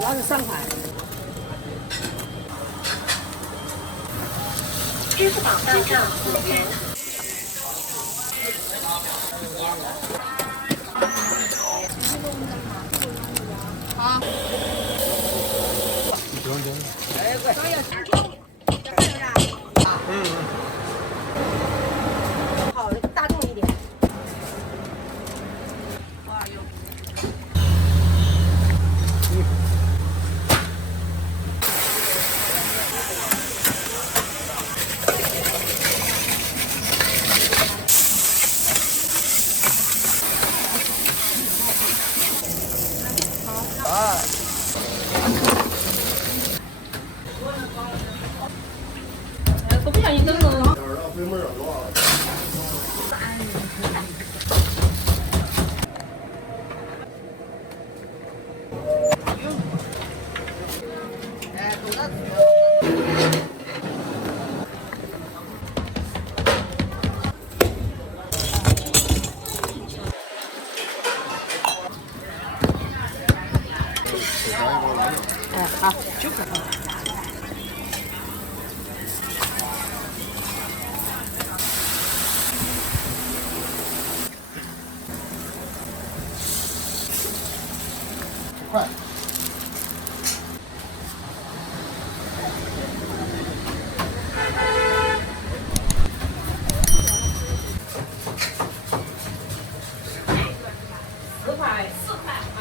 主要是3款。支付宝到账5元。好。行。哎，快。好的，大众一点。哇哟。都不像你整的。对门儿多少？哎，都在。哎，好，9块。快。4块。哎。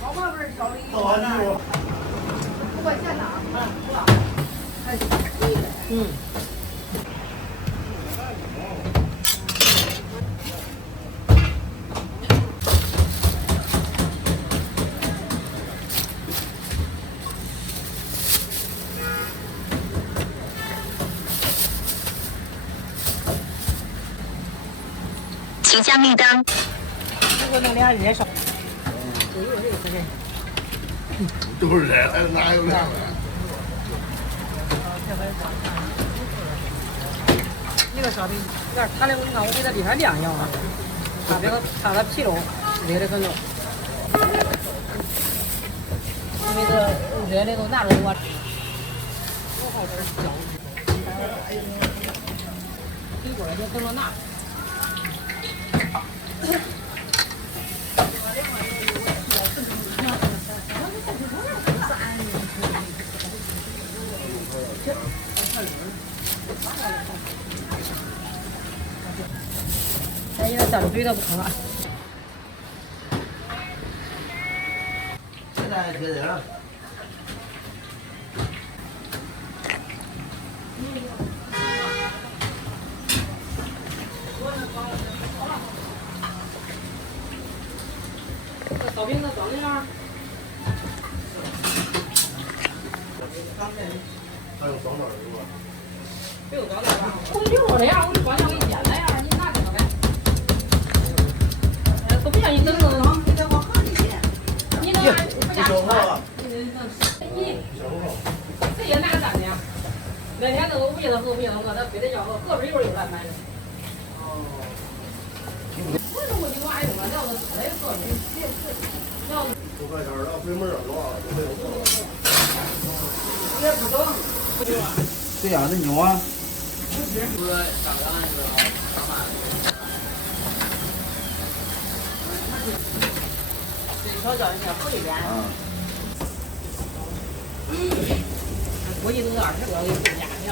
好嘛，不是调理。好家伙5块钱呢，是吧？嗯。请将绿灯。这个弄俩热烧。都是热的，哪有凉的？一个烧饼，它那个你看我给它里边晾一样了，它皮肉热的很了，因为这热的都拿着我。我好点焦，一会儿就等着拿。哎，现在站着嘴都不疼了。现在这点。这烧饼子装的呀？还有装袋是吧？没有装袋吧？我留着的呀，我就光想给你煎了呀，你拿这个呗。都不像你整的。你得往盒里。你能不加穿？你谁也拿个蛋的呀？那天那个五叶子和五叶子我他非得要个河水油又来买的。哦。我说我就爱用了，然后他那河水，然后。5块钱儿，对门儿多少？也不懂。对呀，那牛啊。调教人家不一点。估计都是20个，有加料。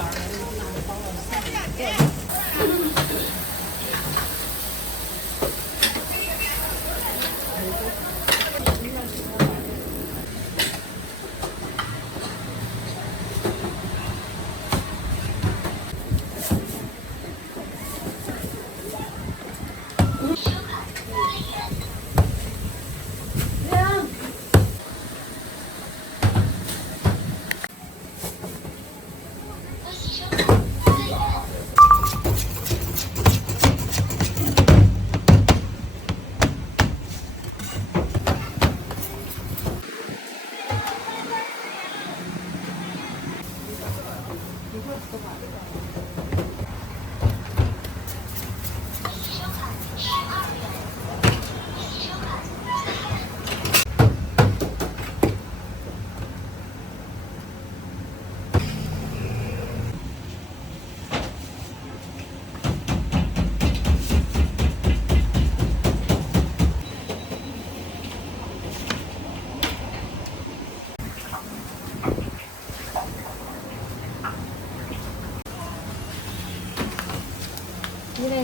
你的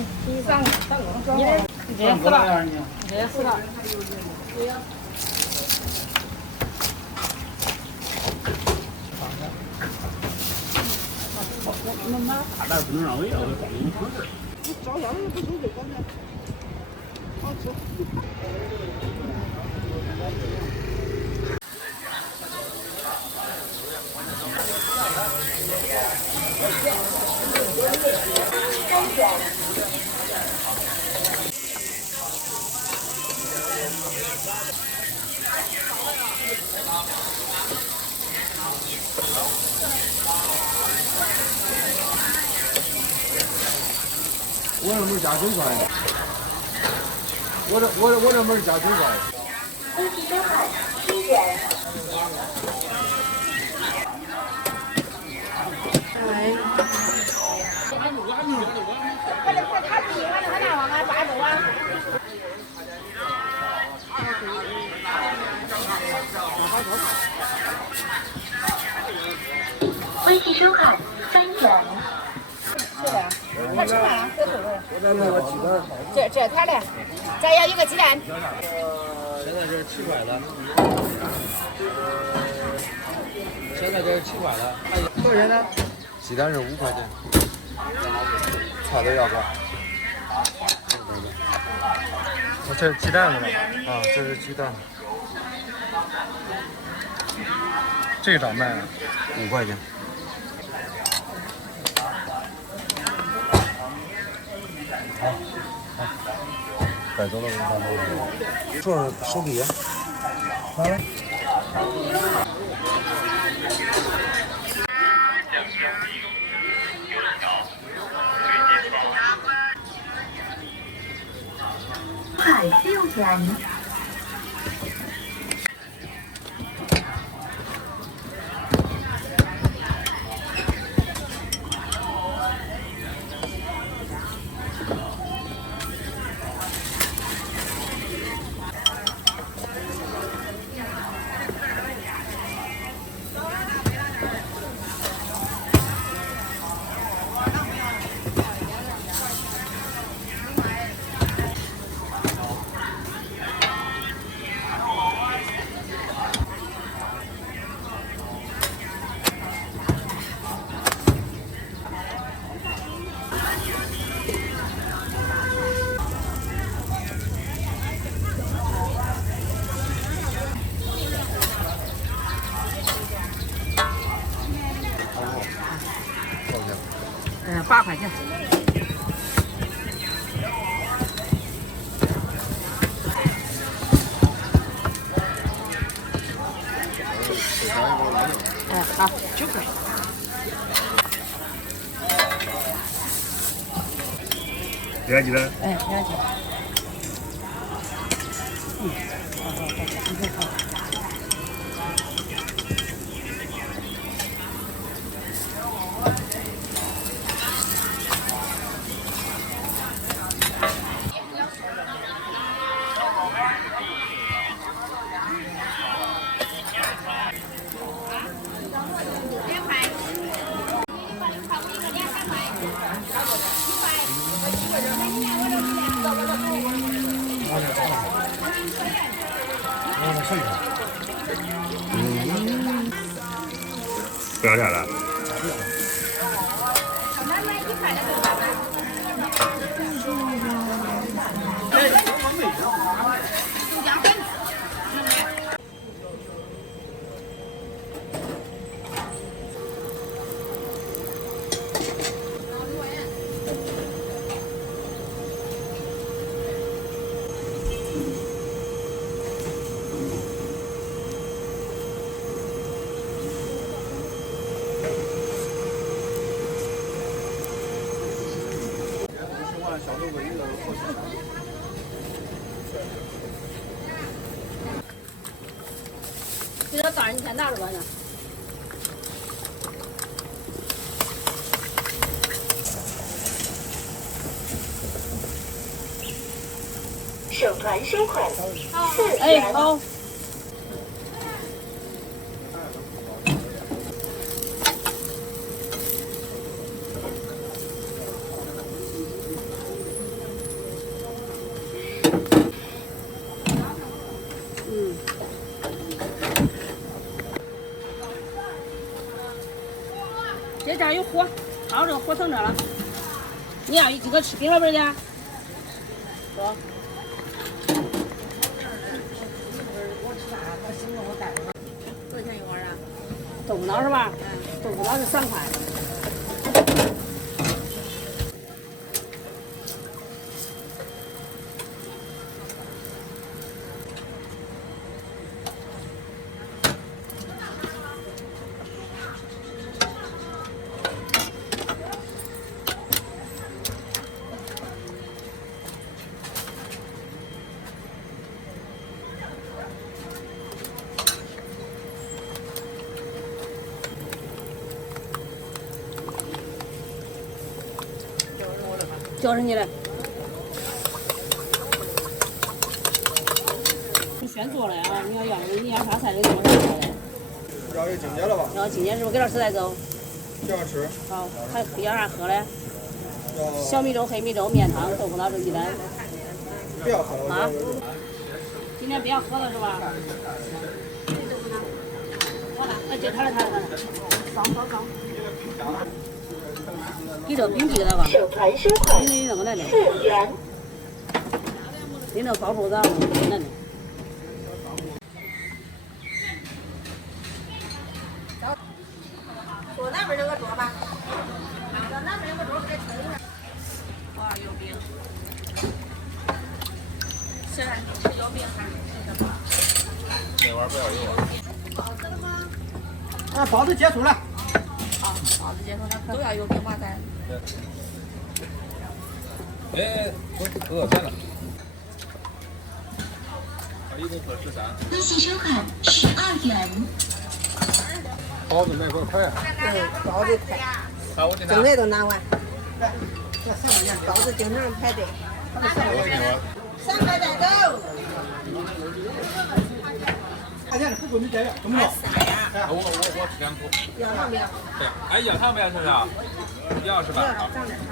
这也死了，这也死了。他那不能让喂，我放进去水。你照样的不收就感觉好吃。我这门加9块，我这门加9块。微信收看3元。他吃饭了，这条的，再要一个鸡蛋。现在这是7块的，现在这是7块的。多少钱呢？鸡蛋是5块钱，菜都要不？这是鸡蛋的吧？啊，这是鸡蛋。这咋卖啊？5块钱。改走了，说手机。好嘞。6元。8块钱。好，9块。2鸡蛋。2鸡。不要钱了。这个单你先拿着吧呢。首团收款4哎，元。好。这家有火，好，这个火腾着了。你要这个吃冰了不是的？说。多少钱一碗啊？豆腐脑是吧？嗯，豆腐脑是3块。叫上你来。你先做了啊！你要你要啥菜，你做啥菜的？要这经典了吧？然后今天是不是给点食材走？这样吃。好，还要啥喝的？要小米粥、黑米粥、面汤、豆腐脑、蒸鸡蛋。不要喝了。啊？今天不要喝了是吧？就他的。上。你这冰皮给他吧。手团收款你那个来的。4元。你那包子啊，来的。坐那边这个桌吧。坐那边有个桌给推一下。哇，有饼。是有饼还是什么？那碗不要油。包子了吗？啊，包子结束了。啊，包子结束了，都要有饼吧咱。哎，多少钱了？一个可13。微信收款12元。包子卖块快啊！对，包子快，整个都拿完。包子经常排队。3块带走。看见了，不准备结了，怎么了？我吃2口。要糖没有？对，哎，要糖没有？是不是？要是吧？好。涨点糖。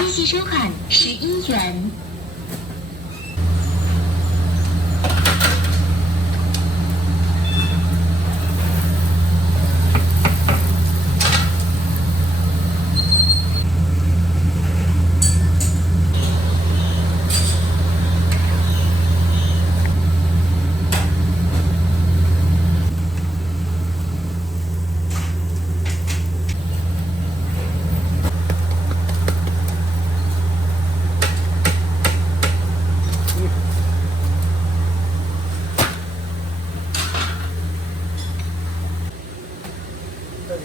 微信收款11元。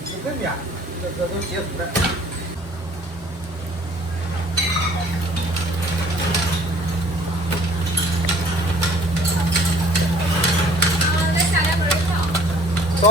一份面，这都结束了。再下2份油条。走。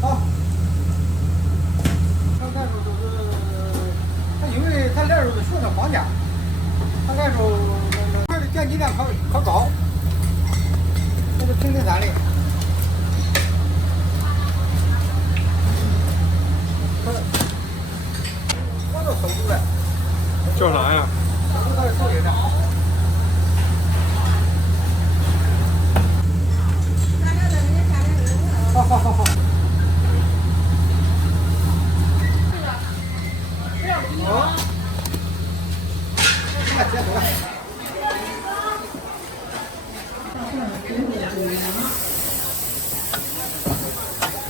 好，他那时候都是，他因为他那时候是学生放假，他那时候那电机量可高，那是平顶山的，我都收住了。叫啥呀？收住他的手艺了。好。哦。结束了。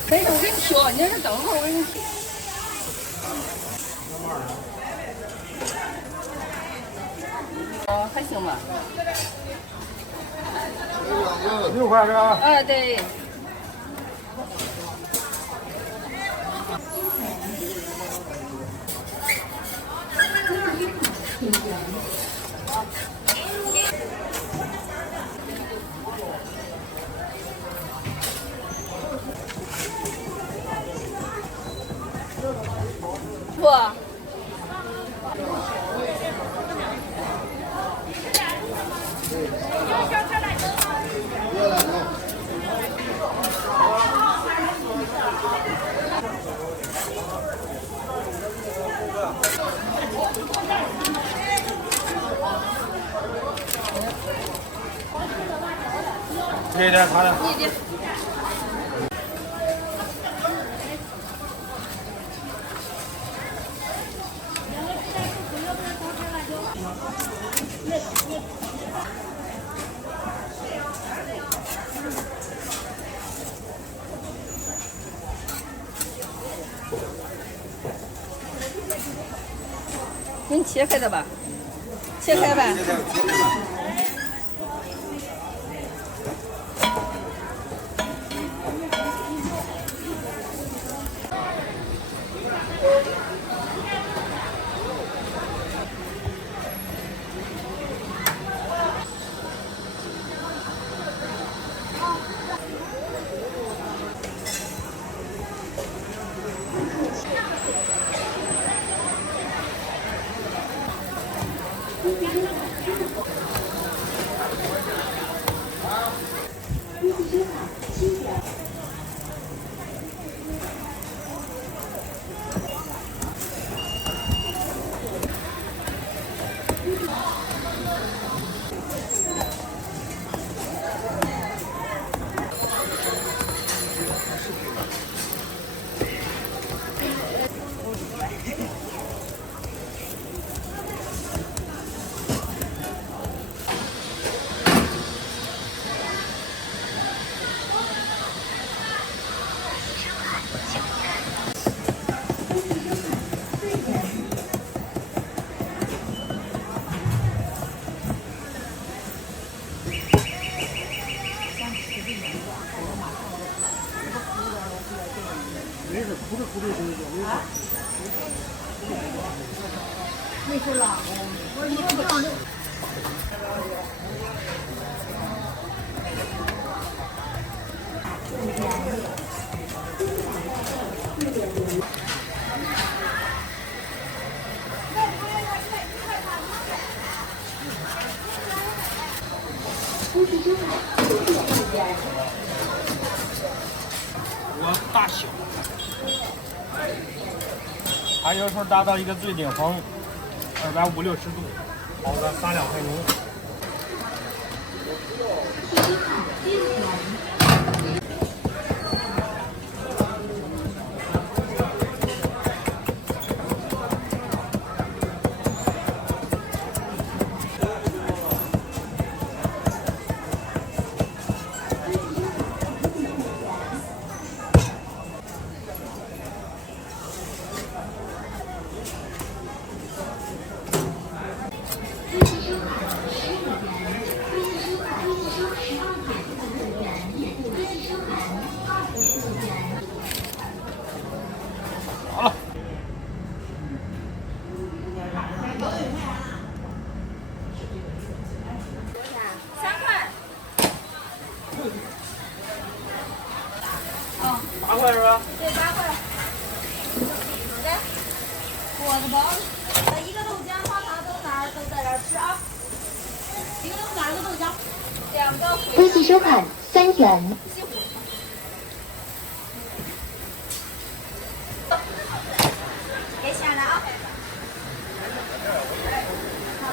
这个我给你挑，你这等会儿我给你。哦，还行吧。6块是吧？对。这点他的。给你切开的吧，切开呗。大小，它有时候达到一个最顶峰250-260度，熬个3-2分钟。8块是吧？对，8块。好的。果子包，一个豆浆，花茶都在这儿吃啊。一个哪个豆浆？2个。微信收看3元。给钱了啊。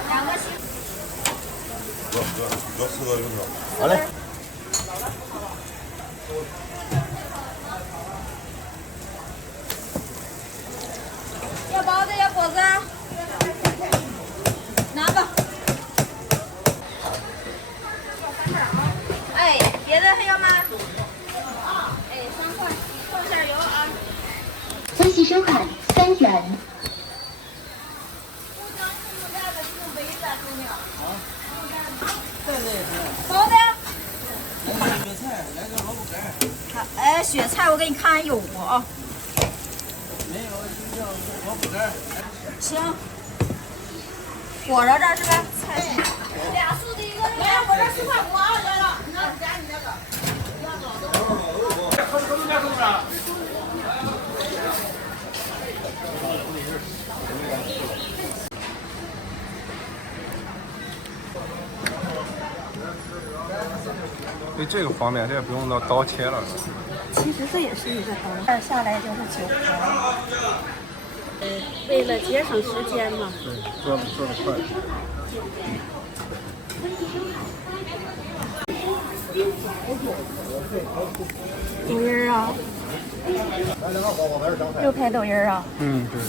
2个行。要4个就是。好嘞。要包子，要果子，拿吧。哎，别的还要吗？哎，3块，扣下油啊。微信收看3元。包的。好，哎，雪菜我给你看有过啊。行，裹着这是吧？菜俩素的一个。来，我这4块5啊，来了，你看加你那个。对这个方面，这也不用刀切了。其实这也是一个刀，这下来就是9块。为了节省时间嘛。对，做的快。豆仁儿啊，6块豆仁儿啊。嗯，对。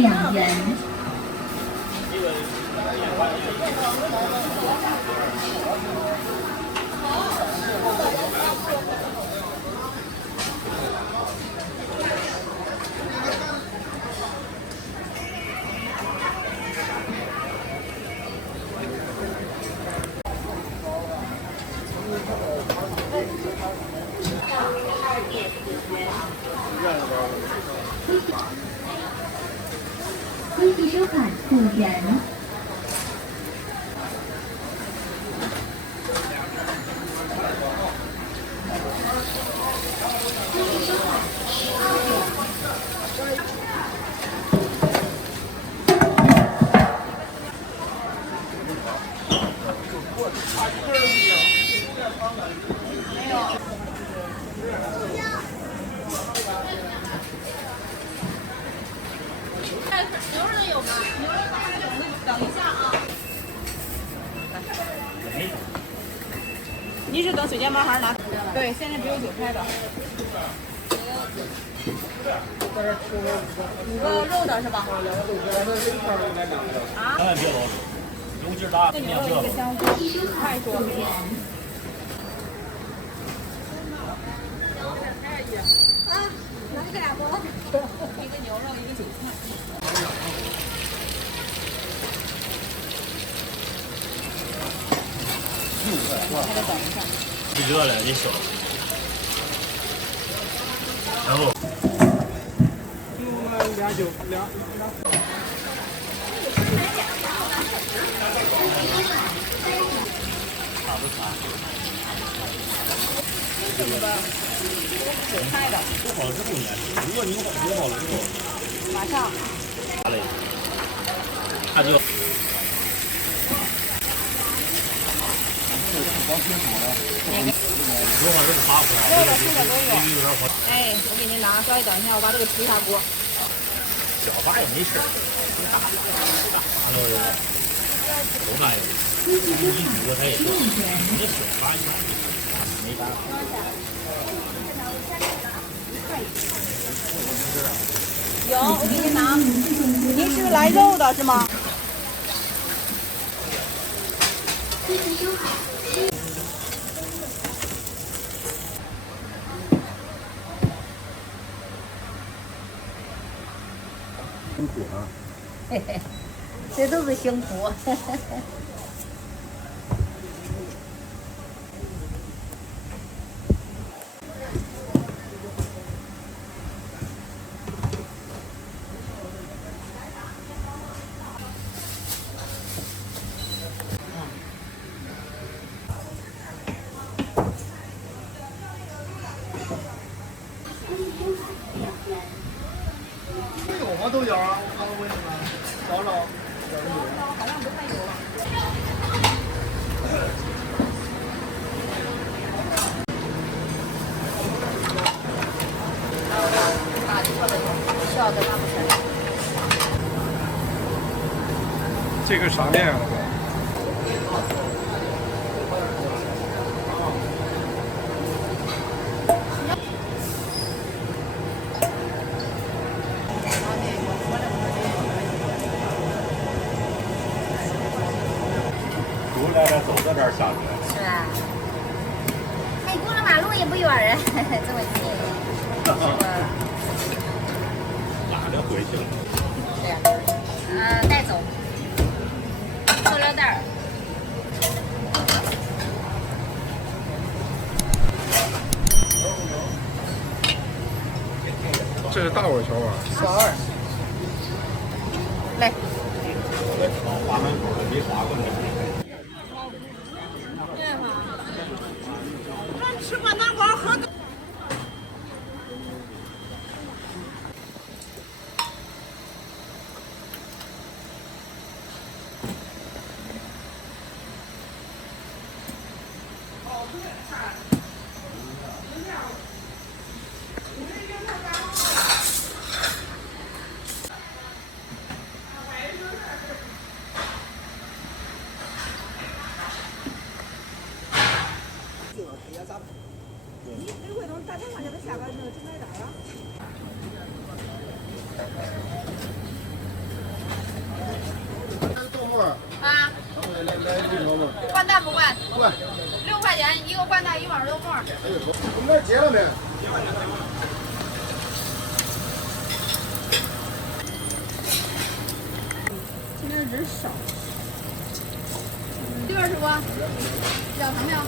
2元。规避收款5元。牛肉有吗？牛肉等一下啊。你是等水煎包还是拿？对，现在只有9块的。5个肉的是吧？啊？千万别老煮，油劲大，这牛肉一个香菇，5块多。啊，拿这2包。一个牛肉，一个韭菜。不热了，你烧。然后。俩酒俩。差不差？这个韭菜的。不好之后呢，如果你好了之后，马上。好嘞，那就。肉好这个发不了，肉的素的都有。哎，我给您拿，稍微等一下，我把这个出一下锅。小发也没事，大的，多大呀？一煮它也行，你小发一般没法。有，我给您拿。您是来肉的是吗？辛苦啊！嘿嘿，这都是辛苦。有吗？豆角啊，我刚问你们，找找。好像不太有了。大的小的拿不出来。这个啥面啊？出来了，走到这儿下去。是啊。哎，过了马路也不远啊，这么近，是吧？哪就回去了？对呀。带走。塑料袋儿。这是大碗小碗。42。来。华门口的没划过你。吃过南瓜喝。啊，灌蛋不灌？灌。6块钱一个灌蛋，1碗肉沫。你那结了没？现在人少。这个是不？要糖没有？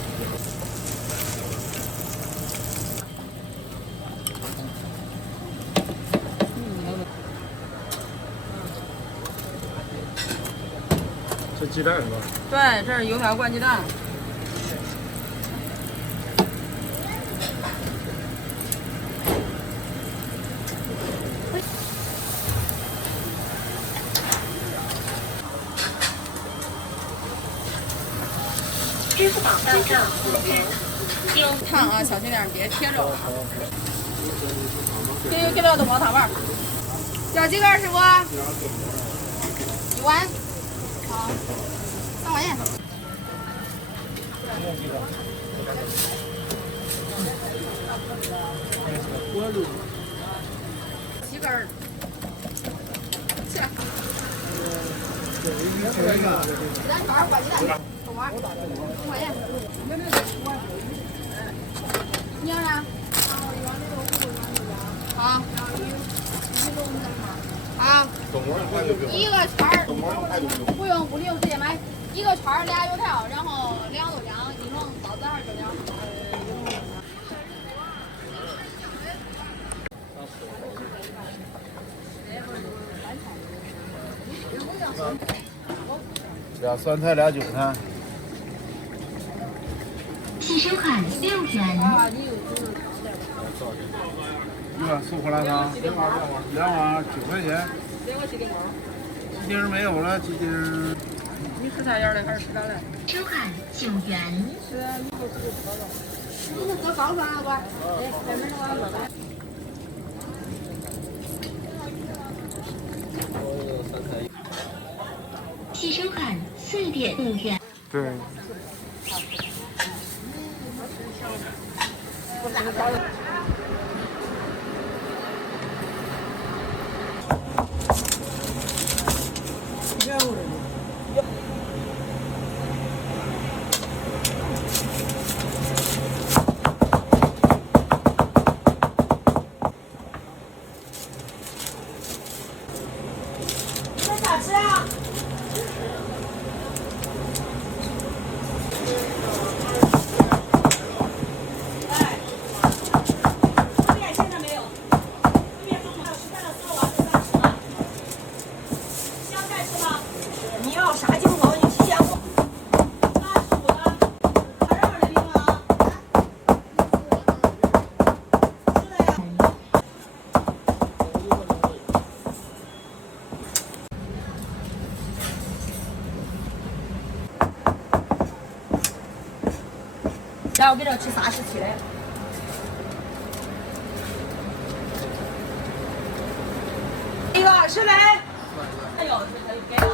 这鸡蛋是吧？对，这是油条灌鸡蛋。支付宝到账烫啊，小心点，别贴着啊。给了豆包汤碗。要几根师傅？1碗。好，3块钱。几根儿？起来。鸡蛋圈灌鸡蛋，豆花5块钱。你要啥？好。好。一个圈儿，不用不用直接买，一个圈儿2油条，然后2豆浆，1种包子还是豆浆？俩酸菜俩韭菜。计收款6元。一碗素胡辣汤，2碗9块钱。鸡丁没有了，鸡丁。你吃菜叶的还是吃啥的？收款9元。你是搁高饭了吧？哎，前面那个。计收款4.5元。对。然后给这吃30期的。一个20枚。哎呦，他就给了。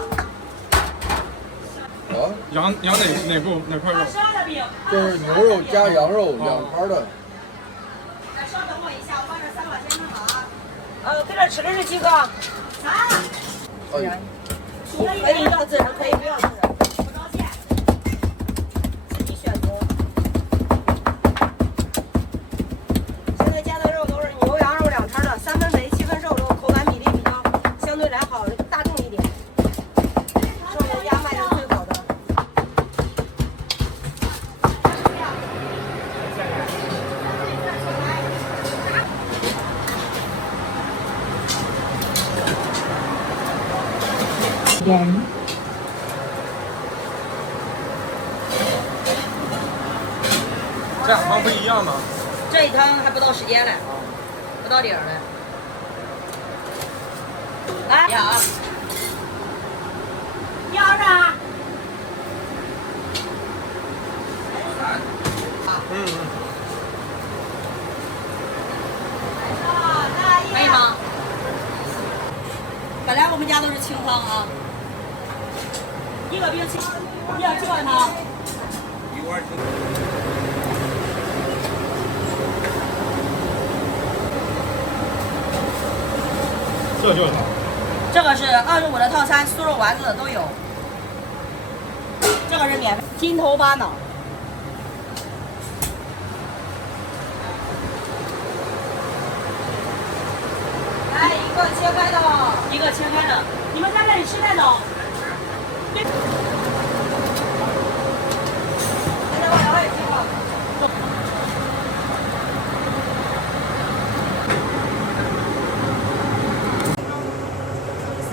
啊？羊哪块肉？就是牛肉加羊肉2盘的。稍等我一下，我把这3块钱弄好。给这吃的是几个？3。哎。可以要自然，可以不要自然。元。这两汤不一样吗？这一汤还不到时间呢，不到点儿呢。来，要啊，要啥？可以吗？本来我们家都是清汤啊，一个冰清，一碗这碗汤。一碗清。这就是它。这个是25的套餐，酥肉丸子都有。这个是免费，金头巴脑。来一个切开的，一个切开的。你们在这里吃那种？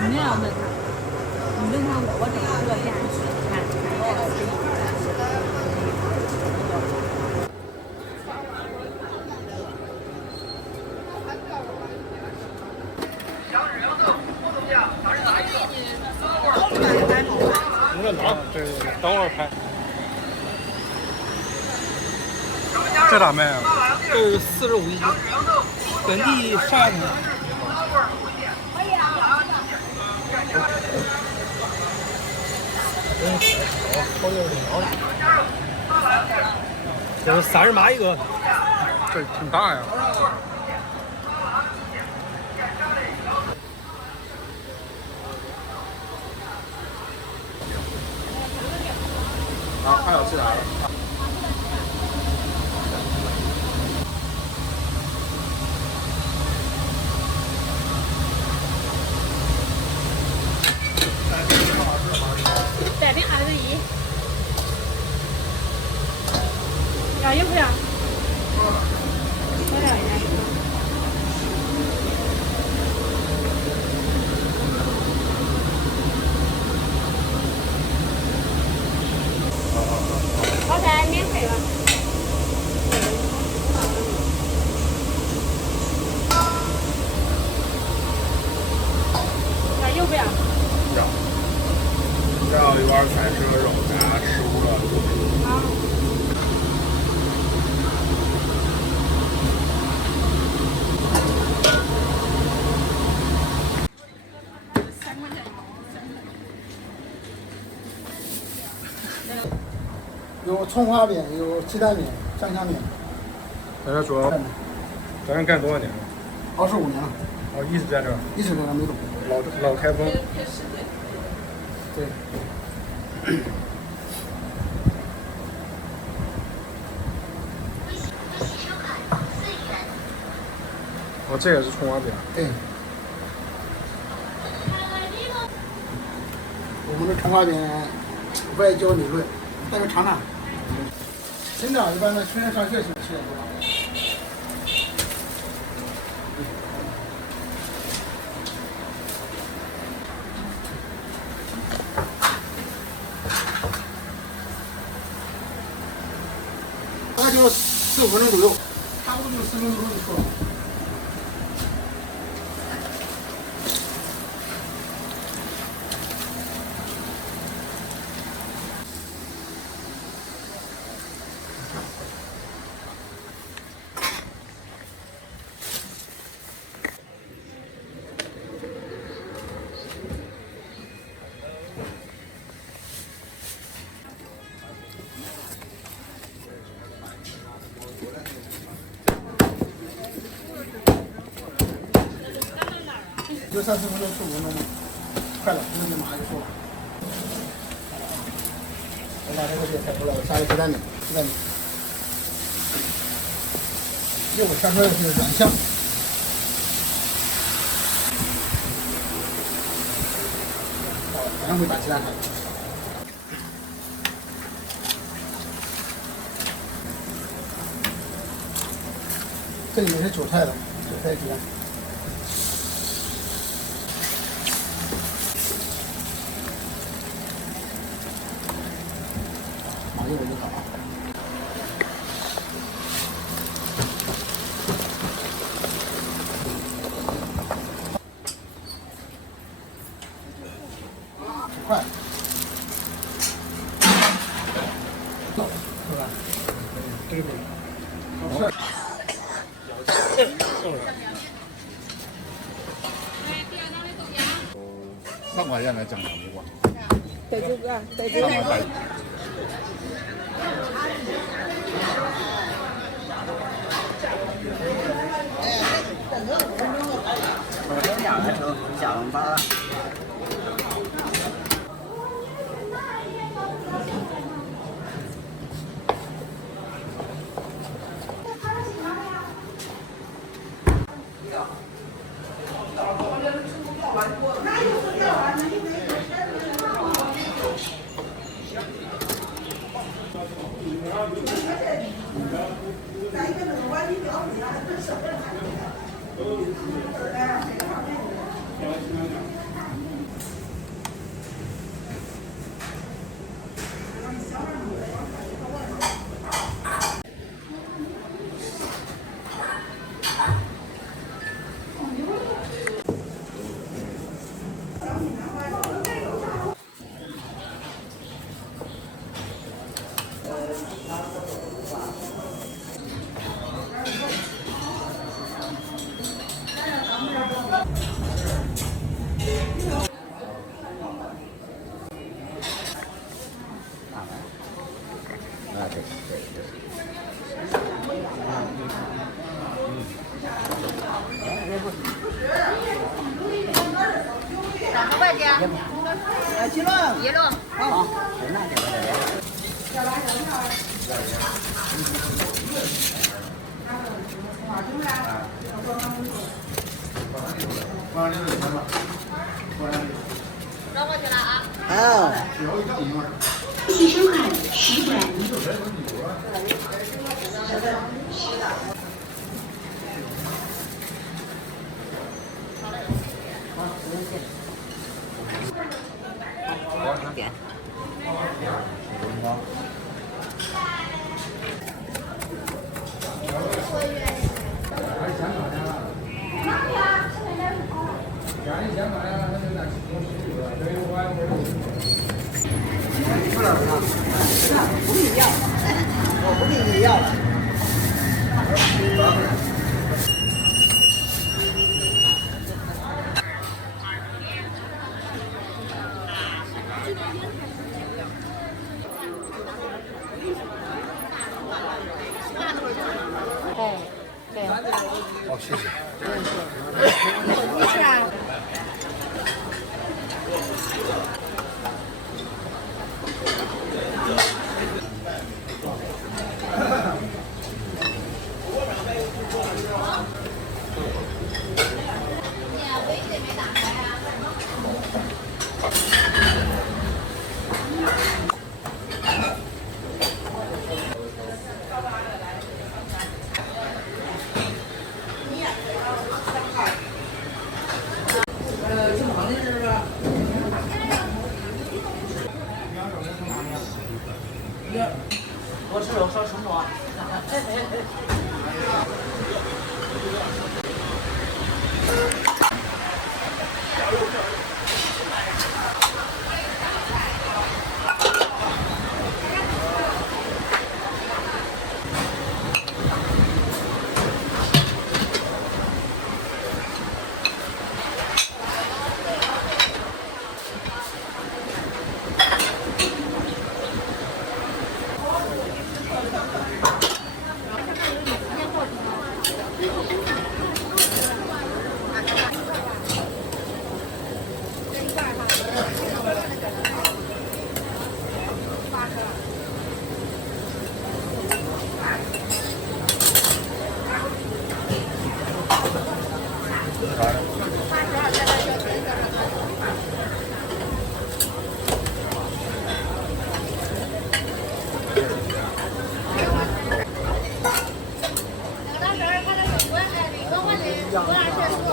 你要问他，你问他我这个热恋是看。你这拿，对，等会儿拍。这咋卖啊？这45一斤，本地上的。好有料。这是30码一个，这挺大呀。啊，还有吃啥了？100瓶21，要一不要？再要一点。好菜免费了。要油不要？要。要一碗菜是肉加15了。好。有葱花面，有鸡蛋面、酱香面。在这主要，在这干多少年了？25年了。哦，一直在这儿。一直在这没动。老开封。对。哦，这也是葱花饼。对。我们的葱花饼外焦里润，带个尝尝。现在一般的学生上学时吃的多。大概就4、5分钟左右，差不多就4分钟就出了。就3、4分钟、15分钟，快了，那就马上就熟了。我把这个菜出来，我下个鸡蛋面，这我下出来的是软香。马上会把鸡蛋下去。这里面是韭菜的，韭菜鸡蛋。快。这个3块钱的酱香木瓜。对这个，对这个。2块钱。几笼？一笼。好。转过去了啊。好。先收款10元。点。不给你要，我不给你要了。好，谢谢。你吃啊？多吃肉少吃馍。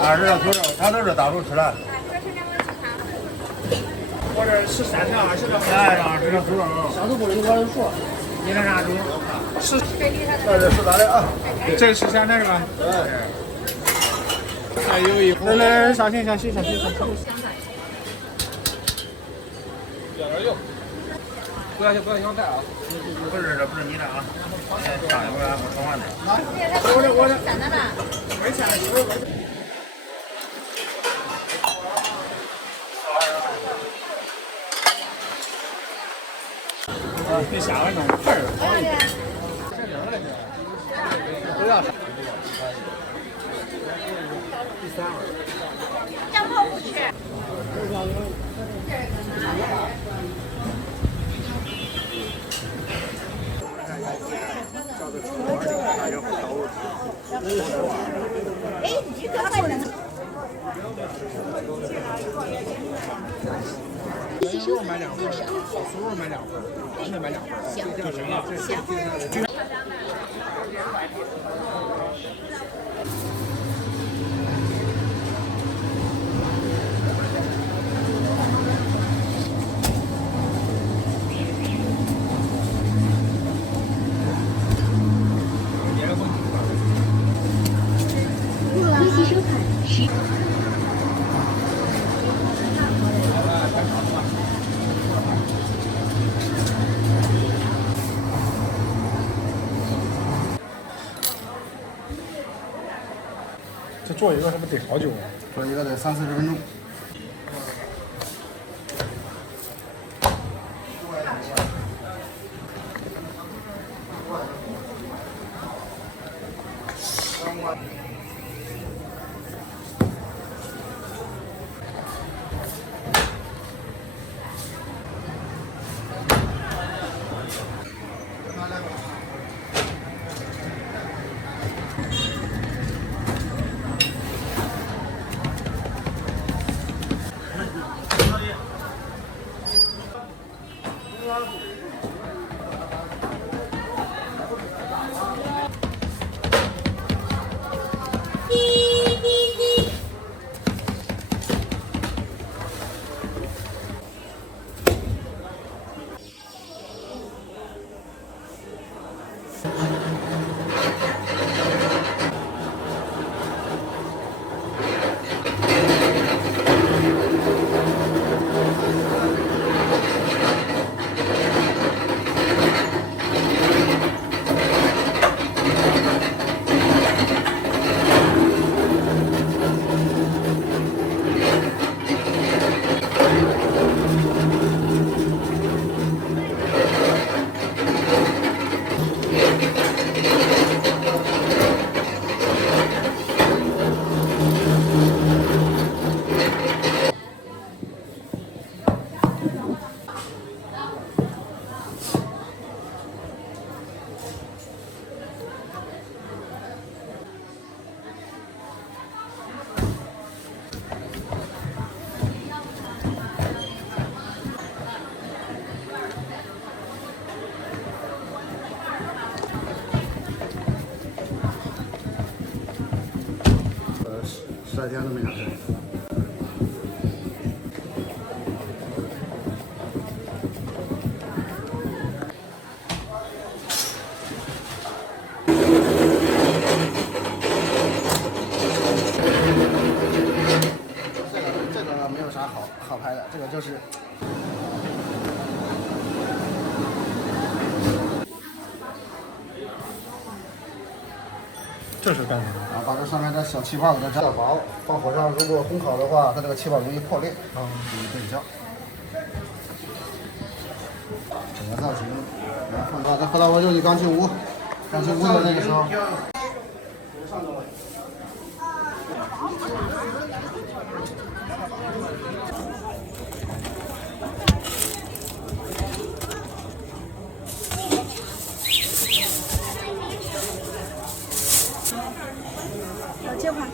20多少？他都是打住吃了。我这13条20条，哎，20条猪肉。啥都不能管数。你那啥猪？是是咱的啊。这是现在是吧？还有一来来，小心。加点油。不要香菜啊！不是，这不是你的啊。上一回我重换的。我的。简单的。别瞎玩弄，片儿。不要。酱泡不吃。哎，你刚才那个。牛肉买2份，素肉买2份，真的买2份。行，行。这做一个是不是得好久啊？做一个得30-40分钟。10来天都没啥事。这个没有啥好拍的，这个就是。这是干什么？啊，把这上面的小气泡给它摘掉薄，放火上如果烘烤的话，它这个气泡容易破裂。对焦。整个造型，放大，再回到我就你刚进屋的那个时候。这块。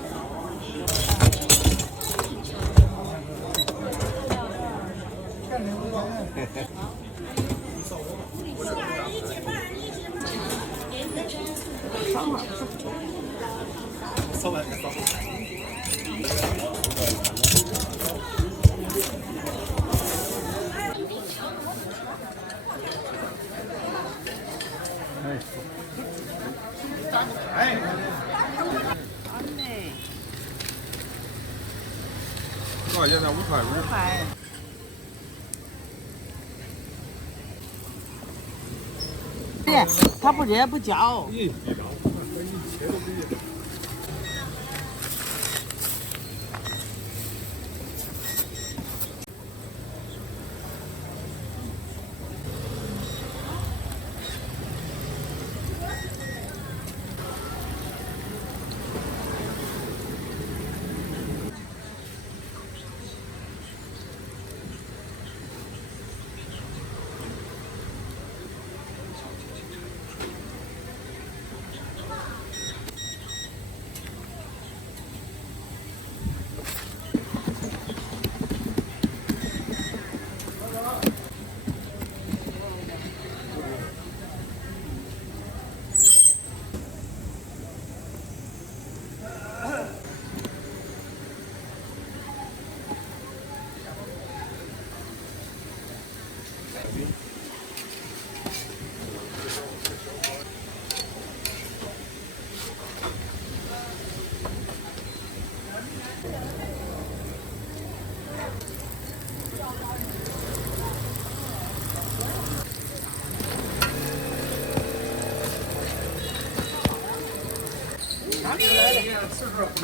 多少钱呢？5块。5块。它不热不焦。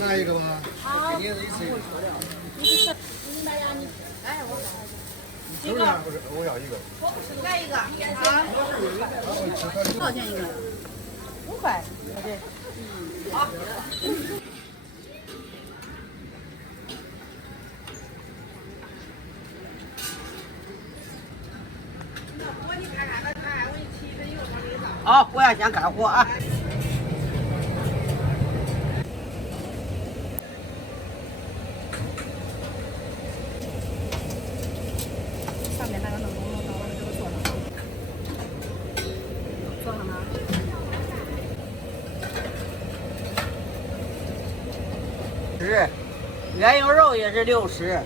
来一个吧。好。给你一次。明白呀你。哎，几个？我要一个。来一个。啊。多少钱一个？5块。对。好。好，我要先干活啊。上面那个弄到我这个做上，做上哪？是，原油肉也是60。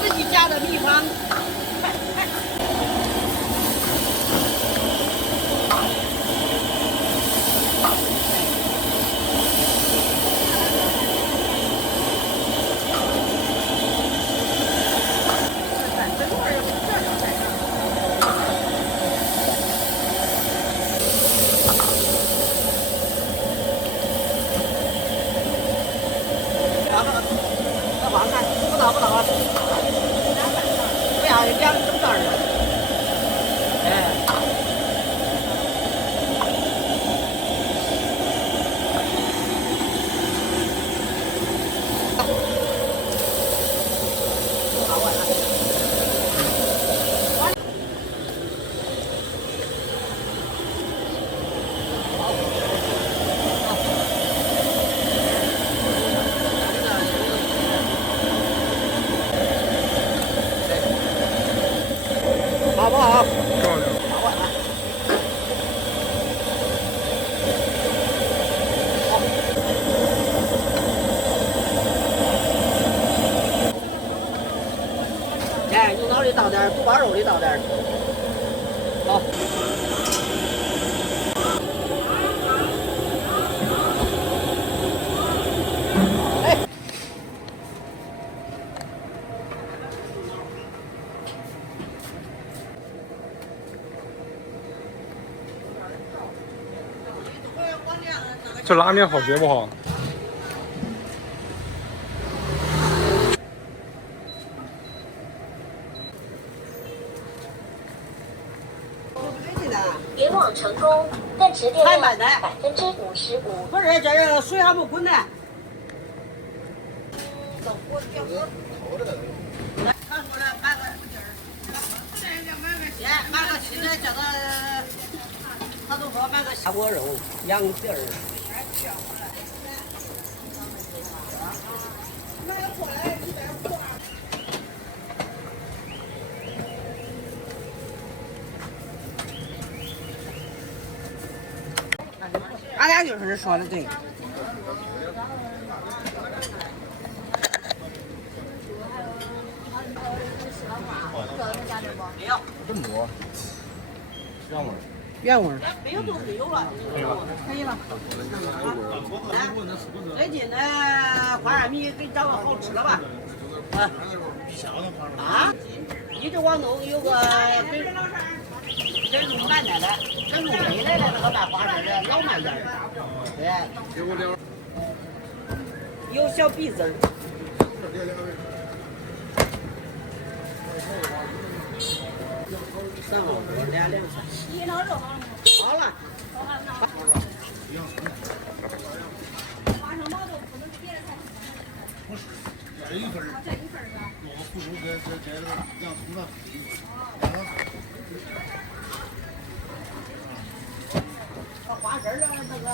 自己家的秘方。那往看，不倒不倒。2整袋的，哎。倒点，不包肉的倒点。好。这拉面好学不好？联网成功，但持电量55%。不是，这个水还没滚呢。他说的买个买个新的，叫他都说买个下锅肉、羊蹄儿。俺俩就是说的对。没有。这么多，原味儿。原味儿。没有都是有了。可以了。最近的花生米给找个好吃的吧。啊？一直往东有个跟路南来的，跟路北来的那个卖花生的老卖点儿。对。有小鼻子儿。3号2两3。好了。这一份儿，我不如这洋葱的。把花生的那个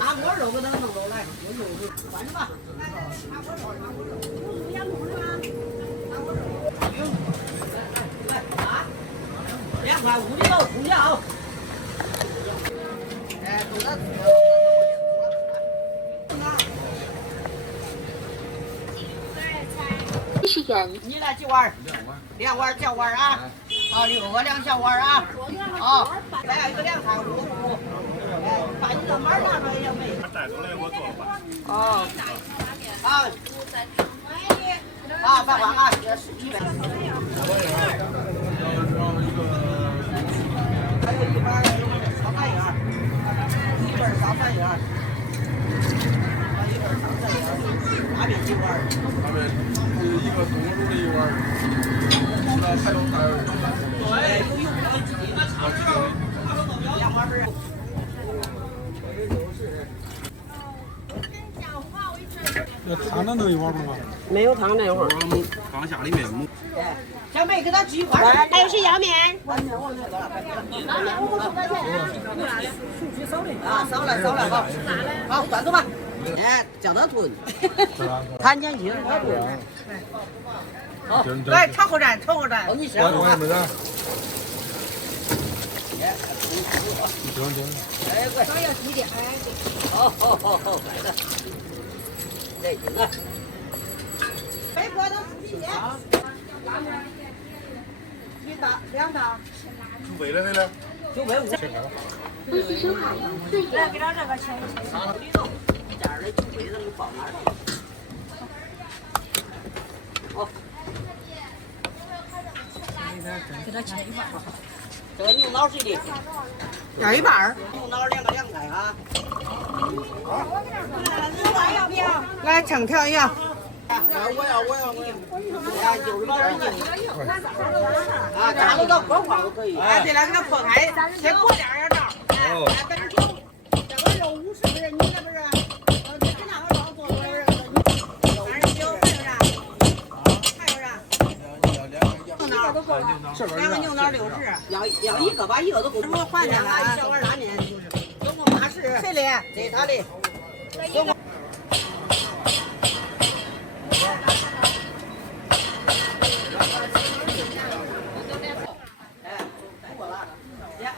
大锅肉给它弄过来，关着吧。大锅肉，羊肉的吗？大锅肉。来啊！2块5的有空调。哎，都在。你来几碗？2碗小碗啊！好，6个2小碗啊！好，再要一个凉菜5个。把你的码拿出来也没。带走来我做了吧。哦。好。好，爸爸啊，也是100。还有1碗烧菜叶，1份烧菜叶，还有1份烧菜叶，拉面几碗？拉面一个东肉的1碗，其他还有大油。对，有2碗粉。那汤的那一碗吗？没有汤那会儿。刚下的面母。小妹给他举一块。还有谁要面？拉面我那个了。拉面我10块钱。啊，烧了，好。好，端走吧。哎，叫他炖。看见去。好，来炒口站。哦，你先。我也没得。行。哎，快。稍要低点。好，来的。来劲了。北锅的4斤。1大2大。就为了那个。950。来，给他这个切。里头这样的9倍的你放哪儿了？好。给他切1半。这个牛脑谁的？要1半。牛脑2个凉菜啊。好。要不要？来称调一下。我要。哎，就是有点硬。啊，炸了到锅块都可以。哎，对了，给它破开，先裹点要着。哎，在这调。这个肉50的，你那不是？给那个肉做多少人？39，还有啥？2个牛脑60，要1个吧，1个都够。什么换2个1小碗拉面，总共80。谁的？这是他的。总共。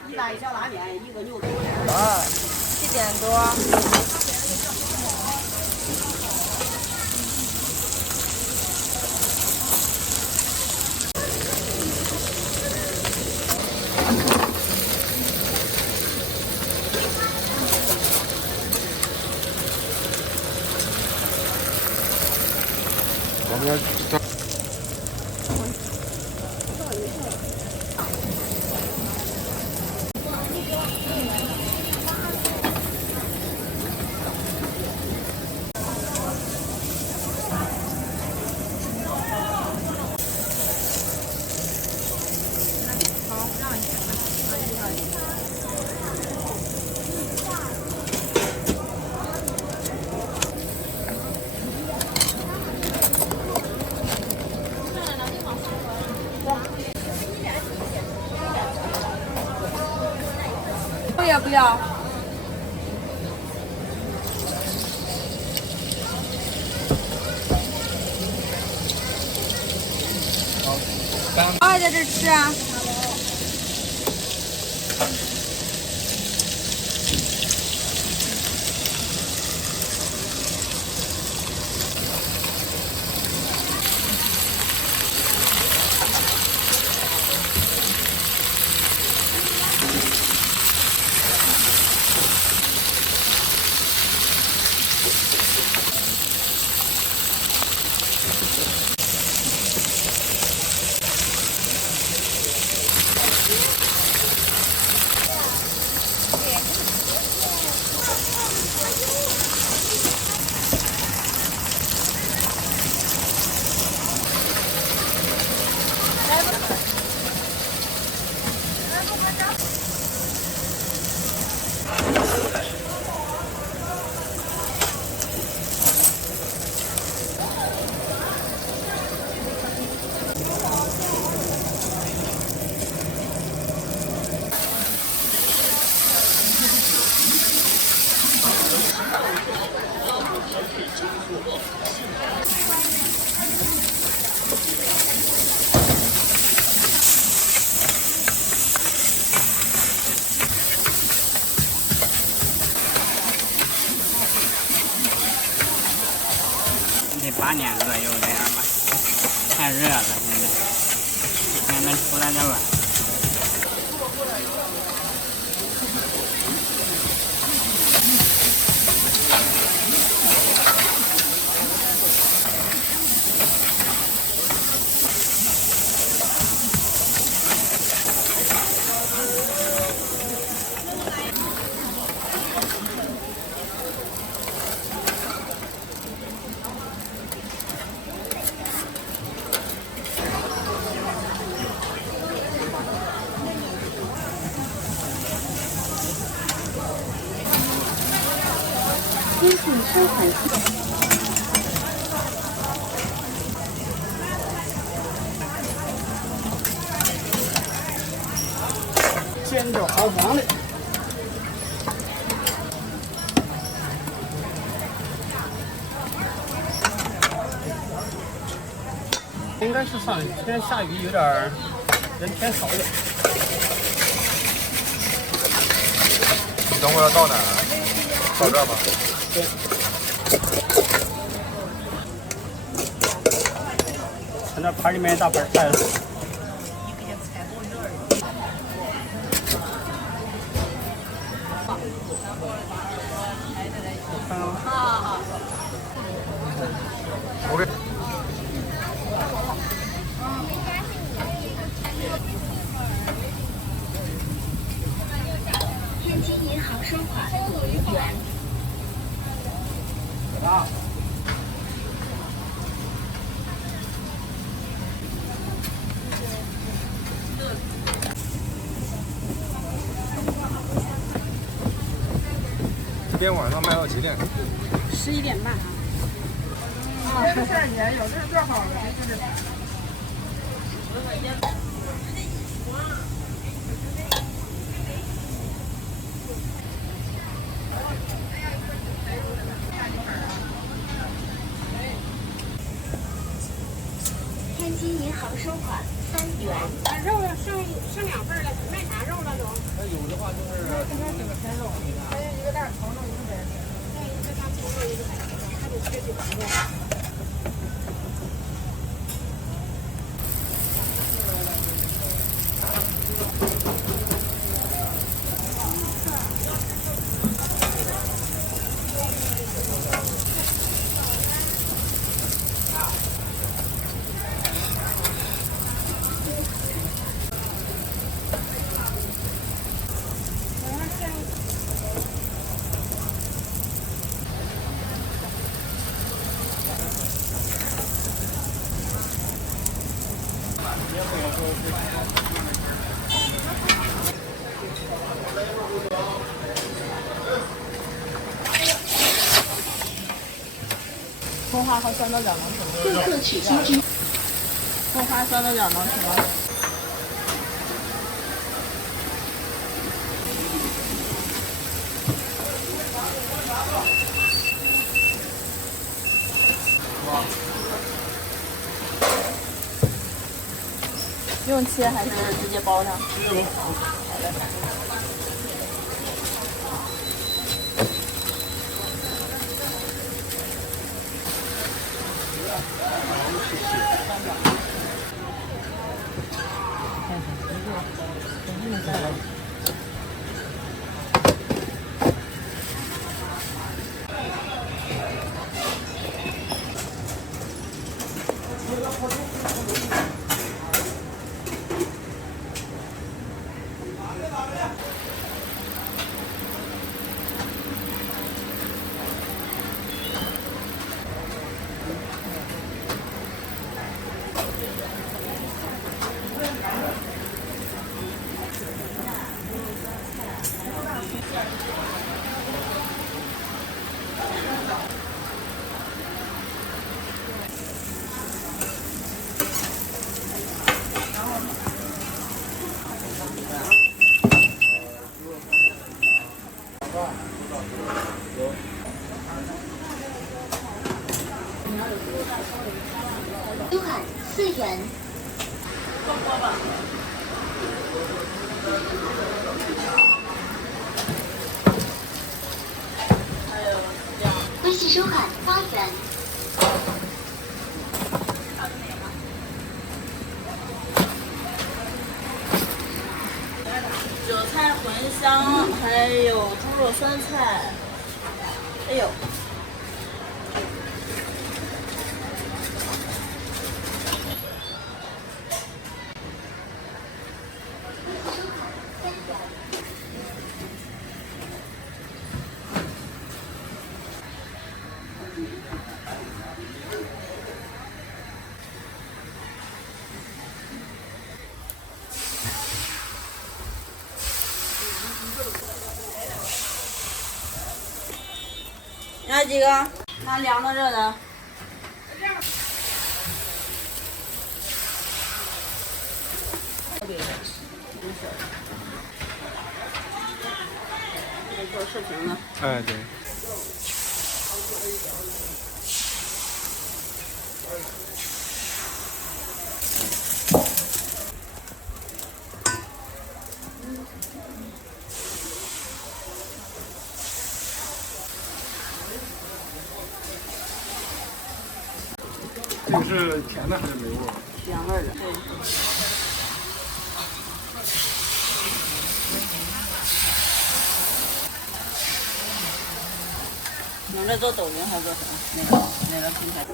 1大1小拉面，1个牛肚。7点多。旁边这。不要。在这吃啊。得8年左右这样吧，太热了现在，慢慢出来点吧。微信收款机。煎着好黄的。应该是上天下雨有点儿人偏少一点。你等会儿要到哪儿？到这儿吗？对。他那盘里面一大盘菜了。我给。天津银行收款5元。啊。这边晚上卖到几点？11点半。这个馅也有，这是多好的，就是。天津银行收款3元。肉要剩2份了，卖啥肉了都？那有的话就是那个鲜肉，还有一个大头肉100，再一个大头肉100，还得缺90个。葱花和酸豆角能吃吗？顾客取经之葱花酸豆角能吃吗？用切还是直接包上？直接包。好的。刘海4元。微信收看8元。韭菜茴香，还有猪肉酸菜。哎呦。拿几个？拿凉的、热的。做视频呢。哎，对。这个是甜的还是没味儿？原味儿的。对。你这做抖音还是做什么？哪个平台？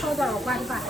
收多少关饭？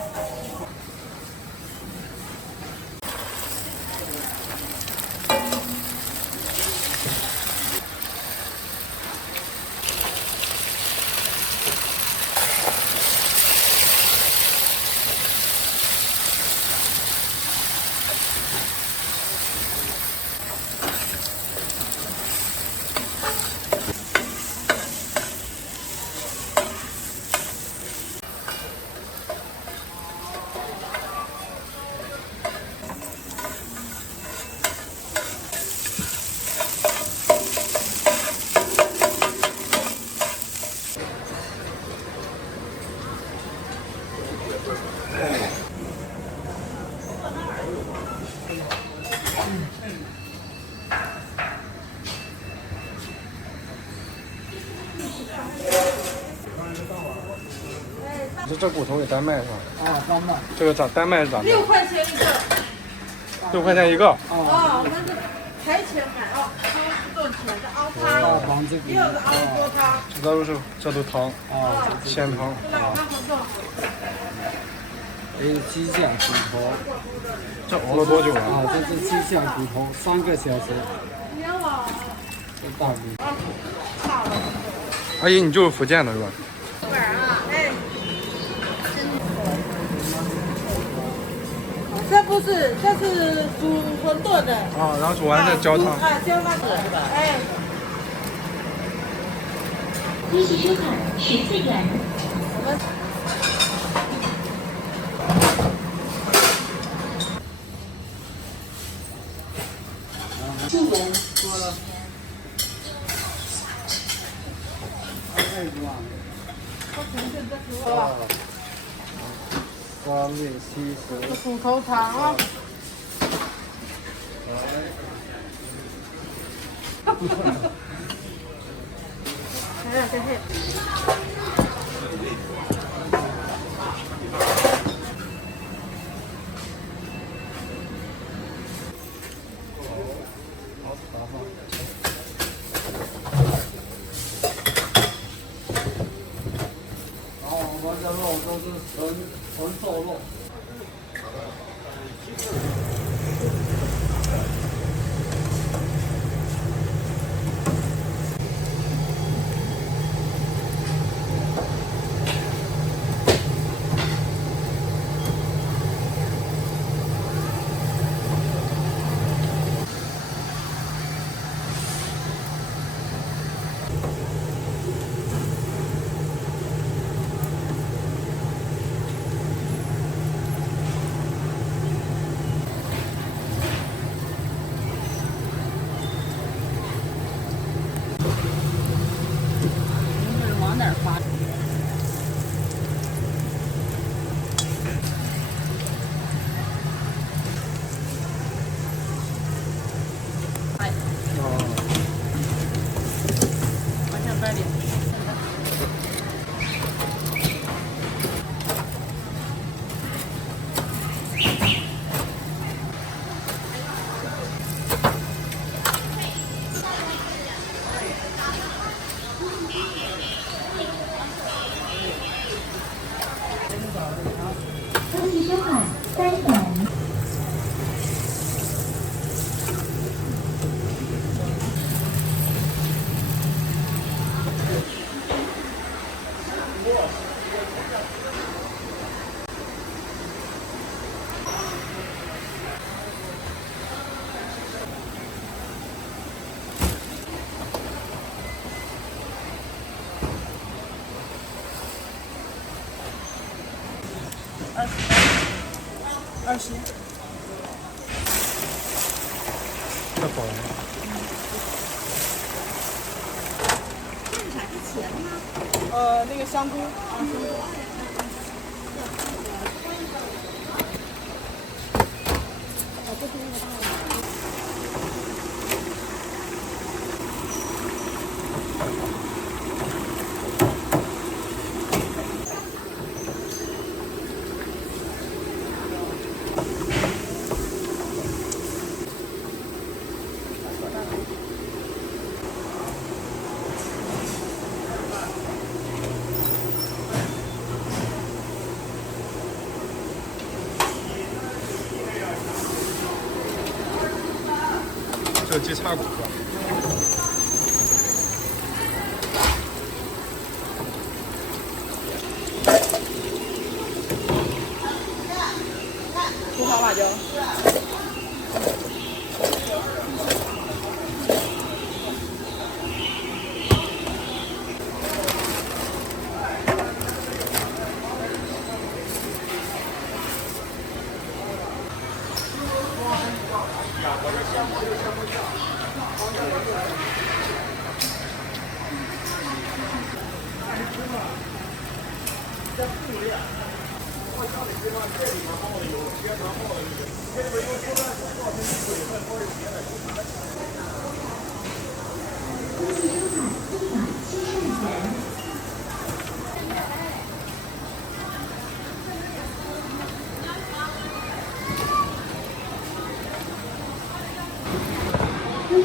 这骨头也单卖是吧？啊，单卖。这个咋单卖是咋卖？ 6块钱一个。 6块钱一个。哦，那菜切饭啊，多钱的熬汤，也有是熬锅汤。这都汤啊，鲜汤。鸡酱骨头，这熬了多久啊？这是鸡酱骨头，3个小时。这大米。阿姨，你就是福建的是吧？哎，这不是，这是煮馄饨的。啊，然后煮完再浇汤。啊，浇那个，哎。恭喜收看徐子元。新闻。光面西施。这骨头汤啊。我这肉都是纯瘦肉。恭喜收看3元。20。太饱了。这是啥？是茄子吗？那个香菇。这鸡叉骨是吧？多少辣椒？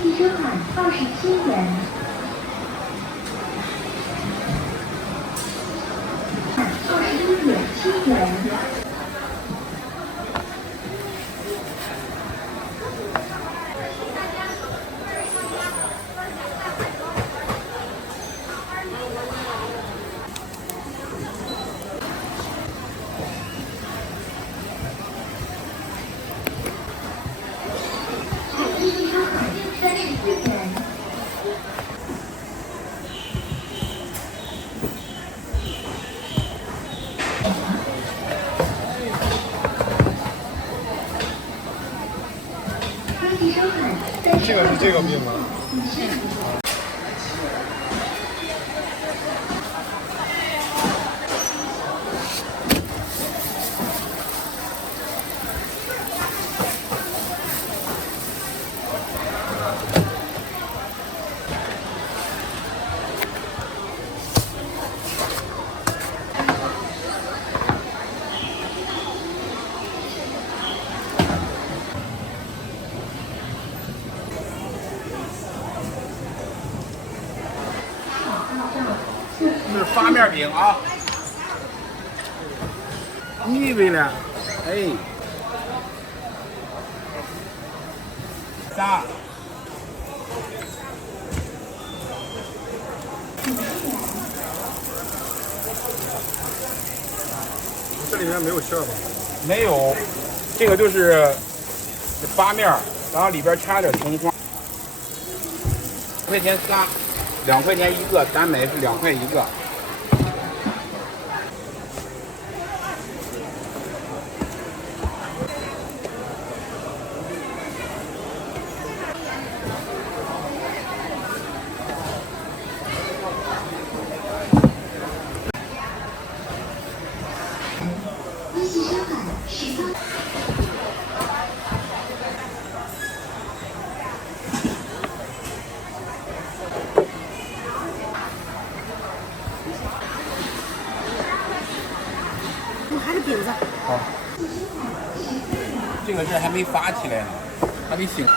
汽车款27元，21.7元。这个是这个病吗？这是发面饼啊！你以为呢？哎，啥？这里面没有馅儿吧？没有，这个就是发面，然后里边插点葱花。2块钱仨，2块钱一个，咱买是2块一个。还是饼子。好，这个是还没发起来呢，还没醒。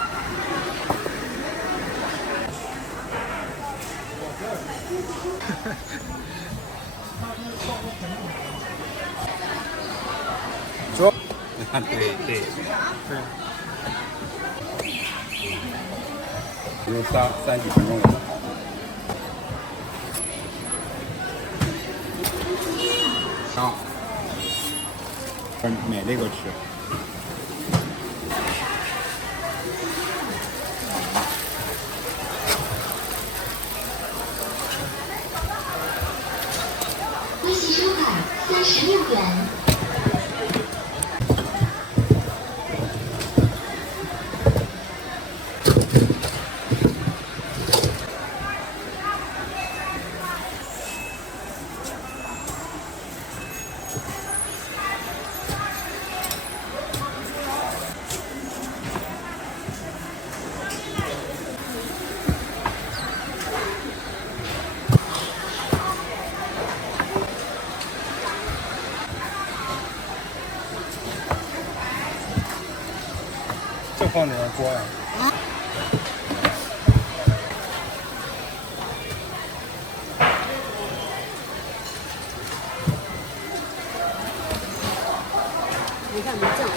走，对对对，有三几分钟了。啊。买这个吃。微信收款36元。这放哪儿锅呀？你看没酱啊？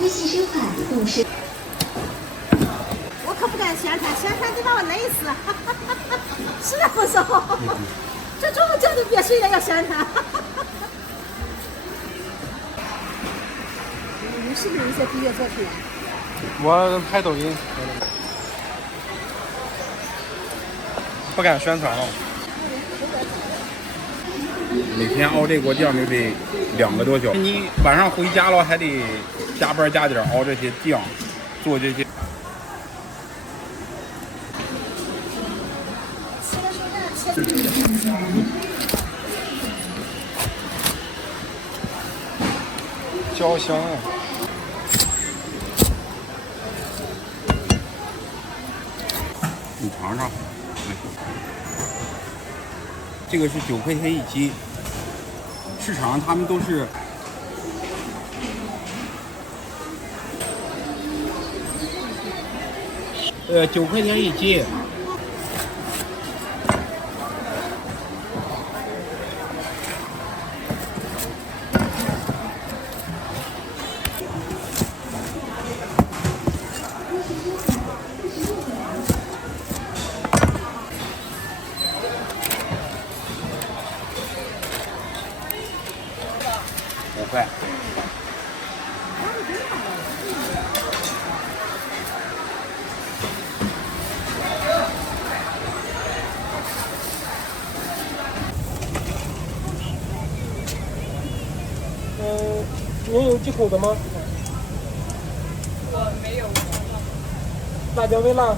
微信收款50。我可不敢宣传，宣传得把我累死。是那不少，这中午叫你别睡了要宣传。你是不是有一些毕业作品？我拍抖音，不敢宣传了。每天熬这锅酱就得2个多小时，你晚上回家了还得加班加点熬这些酱，做这些。小焦香啊！你尝尝，这个是9块钱一斤，市场上他们都是。9块钱一斤。5块。您有忌口的吗？我没有。辣椒微辣。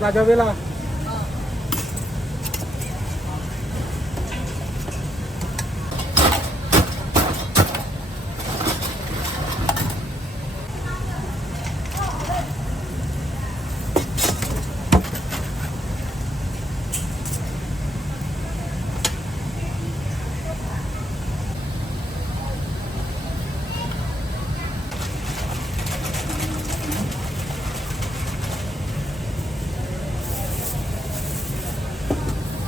辣椒微辣。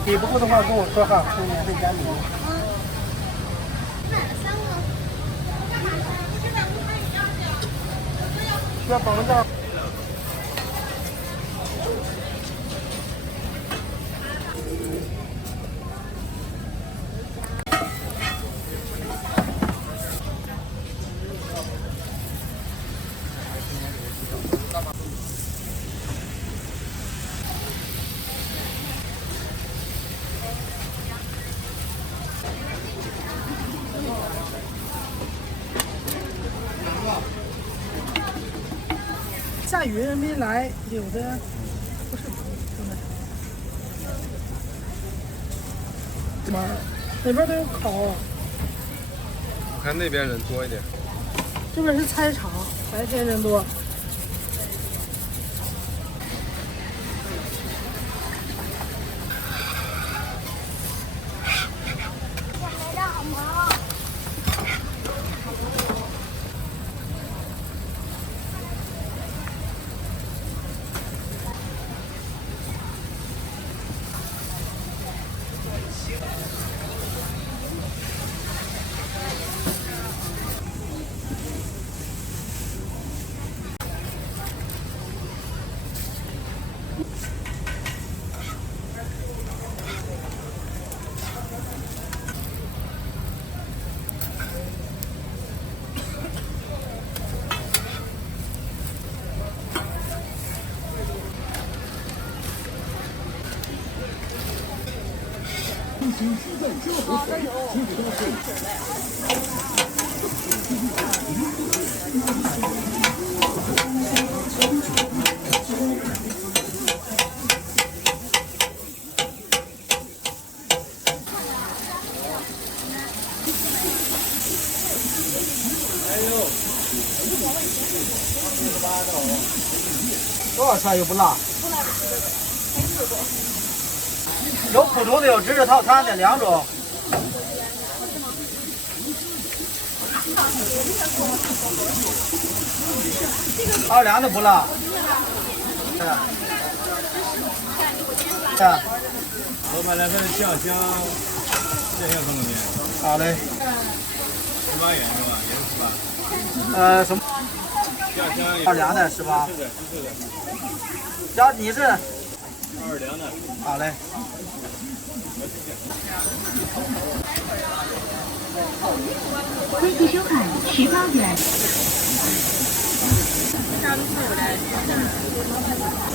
底不够的话跟我说哈，我免费加米。需要保温袋。下雨没来，有的不是，妈，那边都有烤。我看那边人多一点。这边是菜场，白天人多。多少菜又不辣？有普通的，有芝士套餐的2种。奥良的不辣。老板来，咱的酱香，酱香怎么面？好嘞。18元是吧？也是18。什么？酱香2两的是吧？是的。要你是2两的。好嘞。恢复收款18元。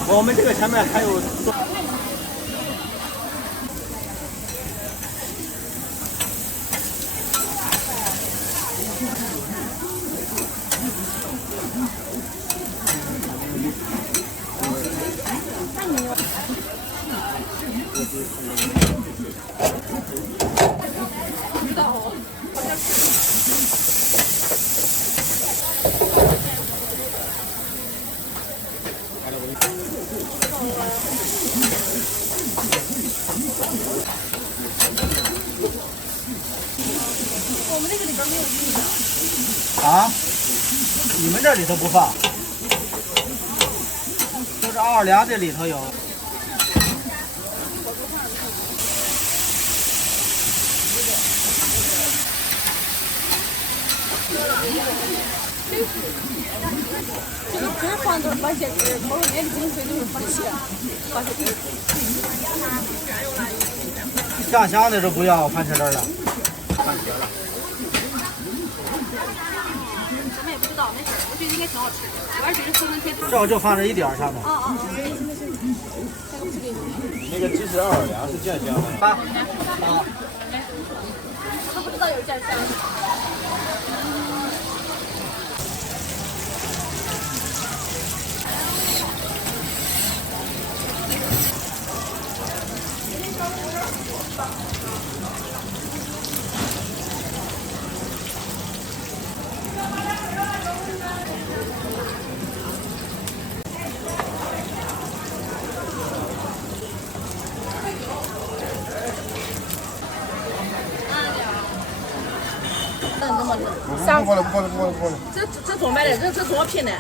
我们这个前面还有。我们那个里边没有鱼的。啊？你们这里头不放？就是奥尔良这里头有。这个根放这儿，把些毛肉面的精髓都是放起来，放些地。酱香的就不要，番茄汁了。咱们也不知道，没事，我觉得应该挺好吃。我还是觉得7分贴汤。这就放这一点儿上头。那个鸡翅2两是酱香的。我都不知道有酱香。过来。这多买的，这多品的。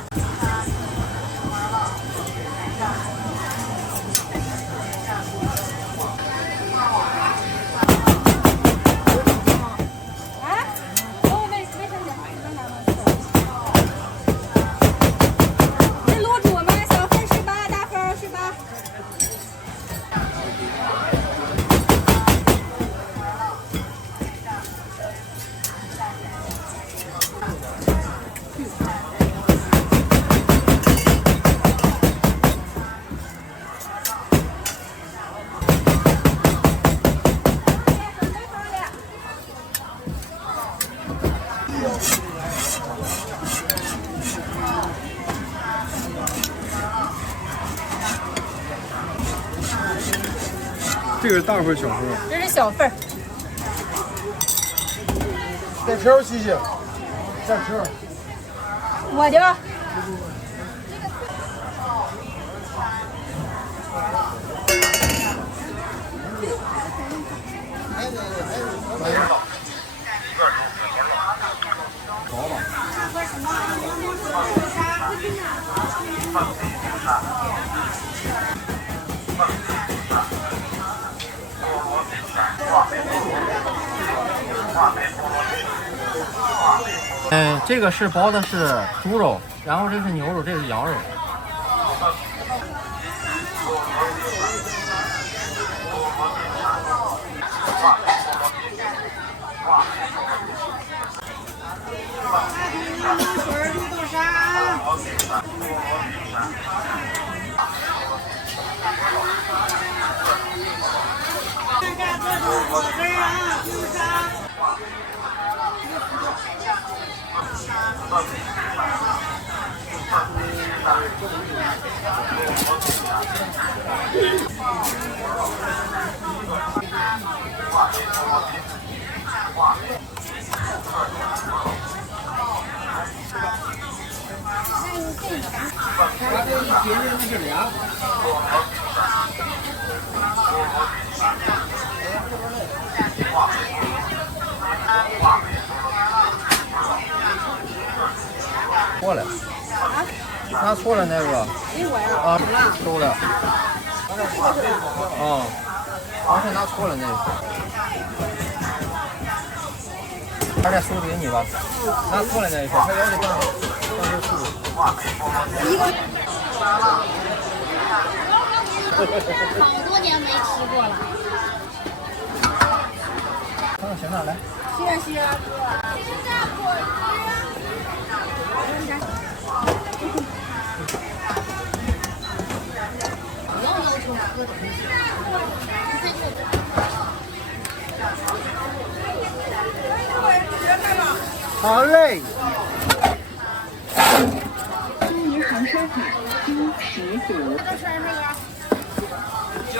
这个是大份小份？这是小份儿。带条谢谢。带条。我的吧。这个是包的是猪肉，然后这是牛肉，这是羊肉。错了，拿错了那个。啊，收了。啊。好像拿错了那个。还得输给你吧，拿错了那一块，他要的当时输。好多年没吃过了。看看行哪来？谢谢哥。不要要求喝东西。好嘞。中银行收款15.15。都是那个。酱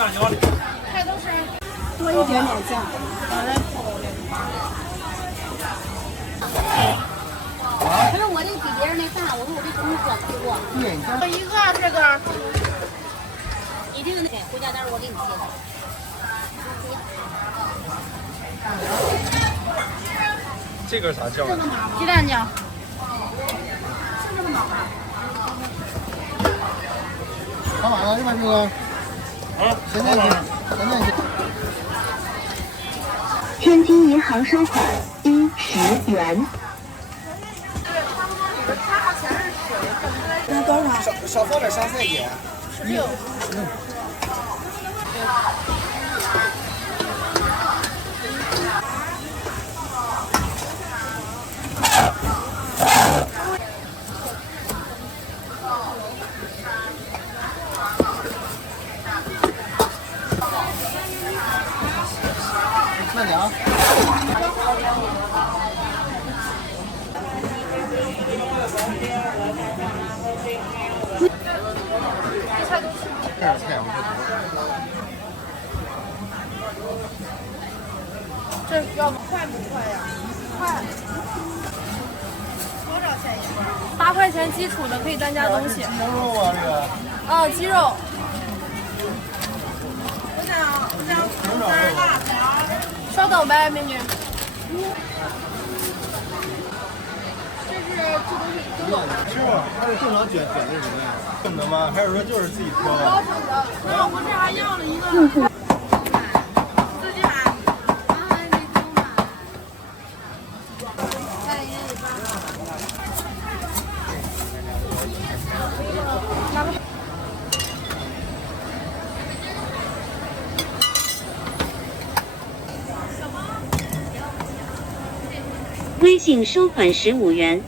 菜都是。多一点点酱。可是我这给别人那饭，我说我这东西不敢吃过。一个这个。一定得回家，待会儿我给你切。这个啥酱？鸡蛋酱。看完了是吧，这个？现在去。天津银行收款10元。那多少？少放点香菜姐。16。慢点啊。这点菜我不这要快不快呀？快。多少钱一份？8块钱基础的，可以单加东西。鸡肉啊，这个。哦，鸡肉。我想红丝辣条。稍等呗，美女。是吧？还是正常卷的什么呀？正的吗？还是说就是自己挑啊？我这还要了一个。自己买。微信收款15元。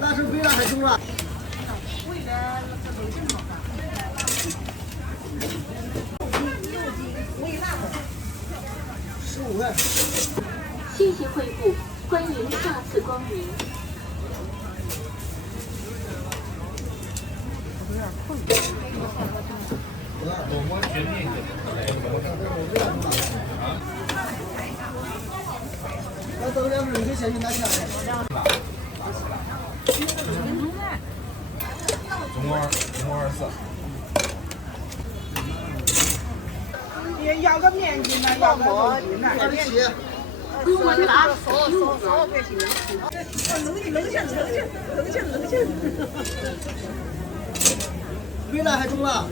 那是微辣还中辣？15块。谢谢惠顾，欢迎下次光临。那等2分，你可以先去拿钱。中国24。也要个面筋呢，要个肉筋呢。27。我的啊15块钱。冷静。微辣还中辣？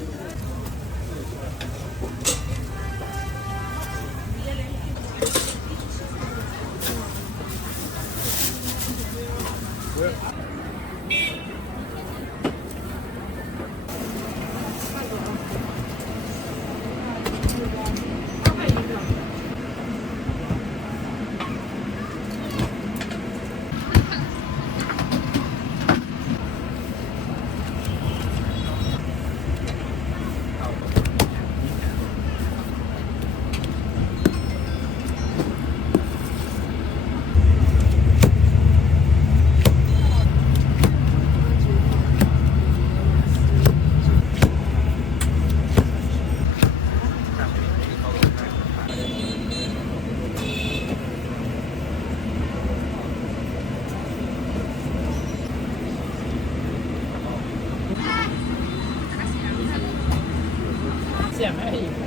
现买一个。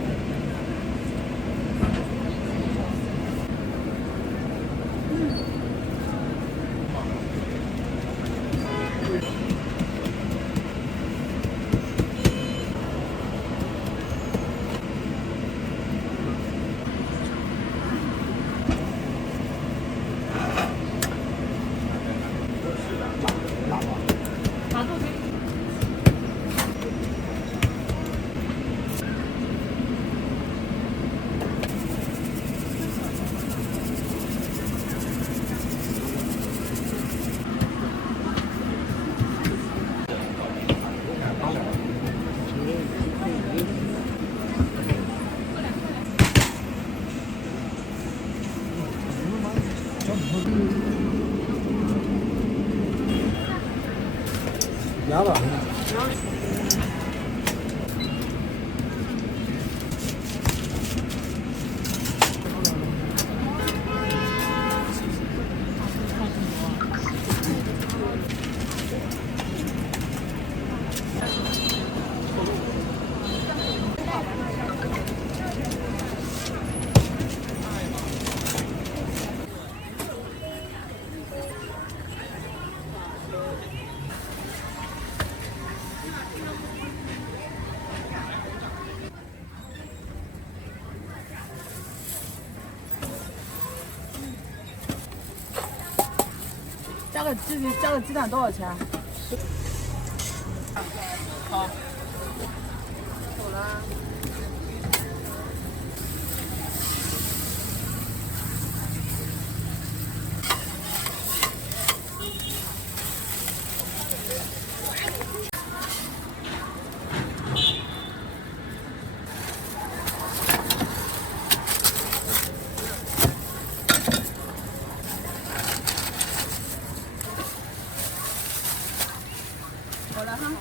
凉了。加个鸡蛋多少钱？好。够了。好了哈。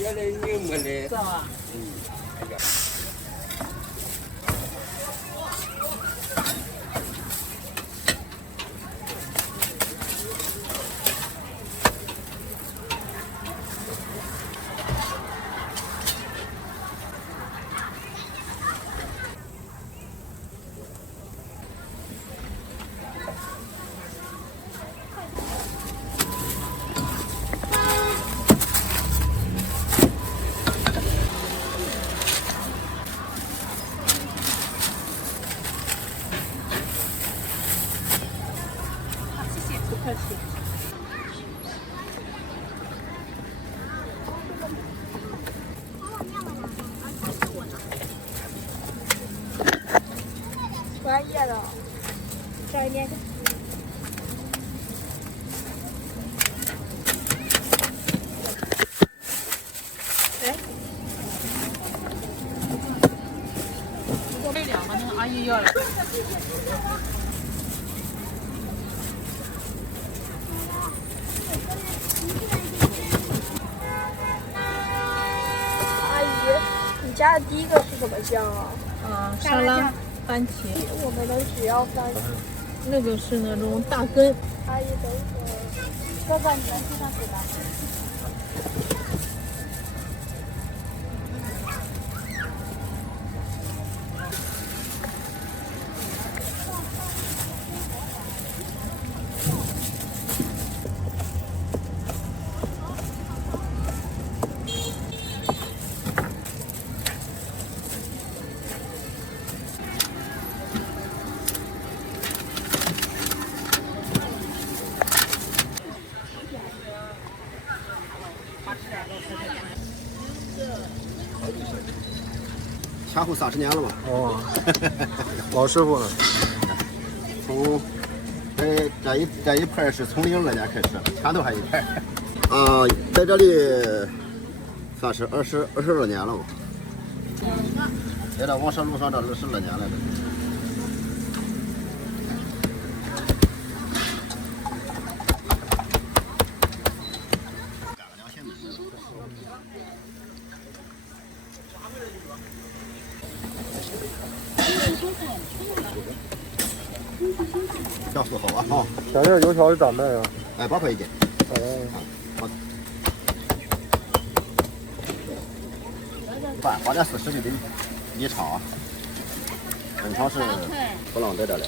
原来你没的。是吧？不客气。专业的，专业。哎，我备两个，那个阿姨要了。阿姨，你加的第一个是什么酱啊？沙拉番茄，我们的只要番茄。那个是那种大根。阿姨，等一会儿，哥哥，你能听上去吧？前后30年了嘛。哦，老师傅了。从这一派是从02年开始，前头还一派。在这里算是20多年了吧。在这王舍路上这20多年了。调4后啊哈。前面油条是咋卖啊？哎，8块一斤。花点40的一炒，正常是不能在这里。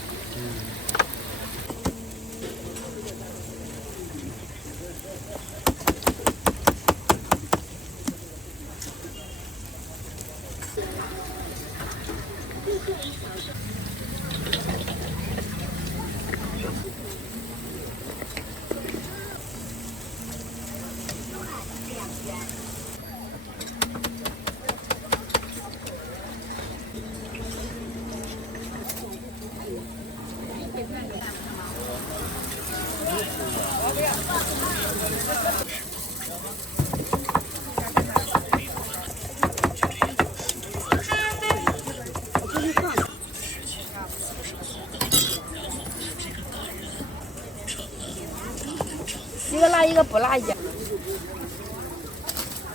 一个辣一个不辣一样。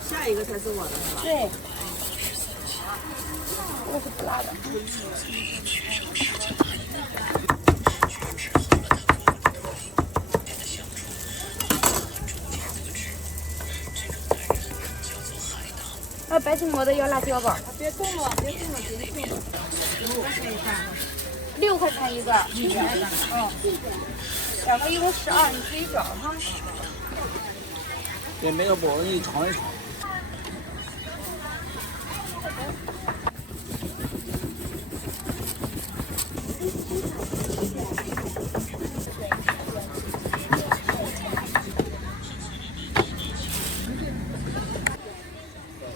下一个才是我的是吧？对，这是不辣的。白吉馍的要辣椒吧？别动了，别动了，别动了。6块钱一个。嗯。2个1个12，你自己找哈。对，没有不，我给你尝一尝。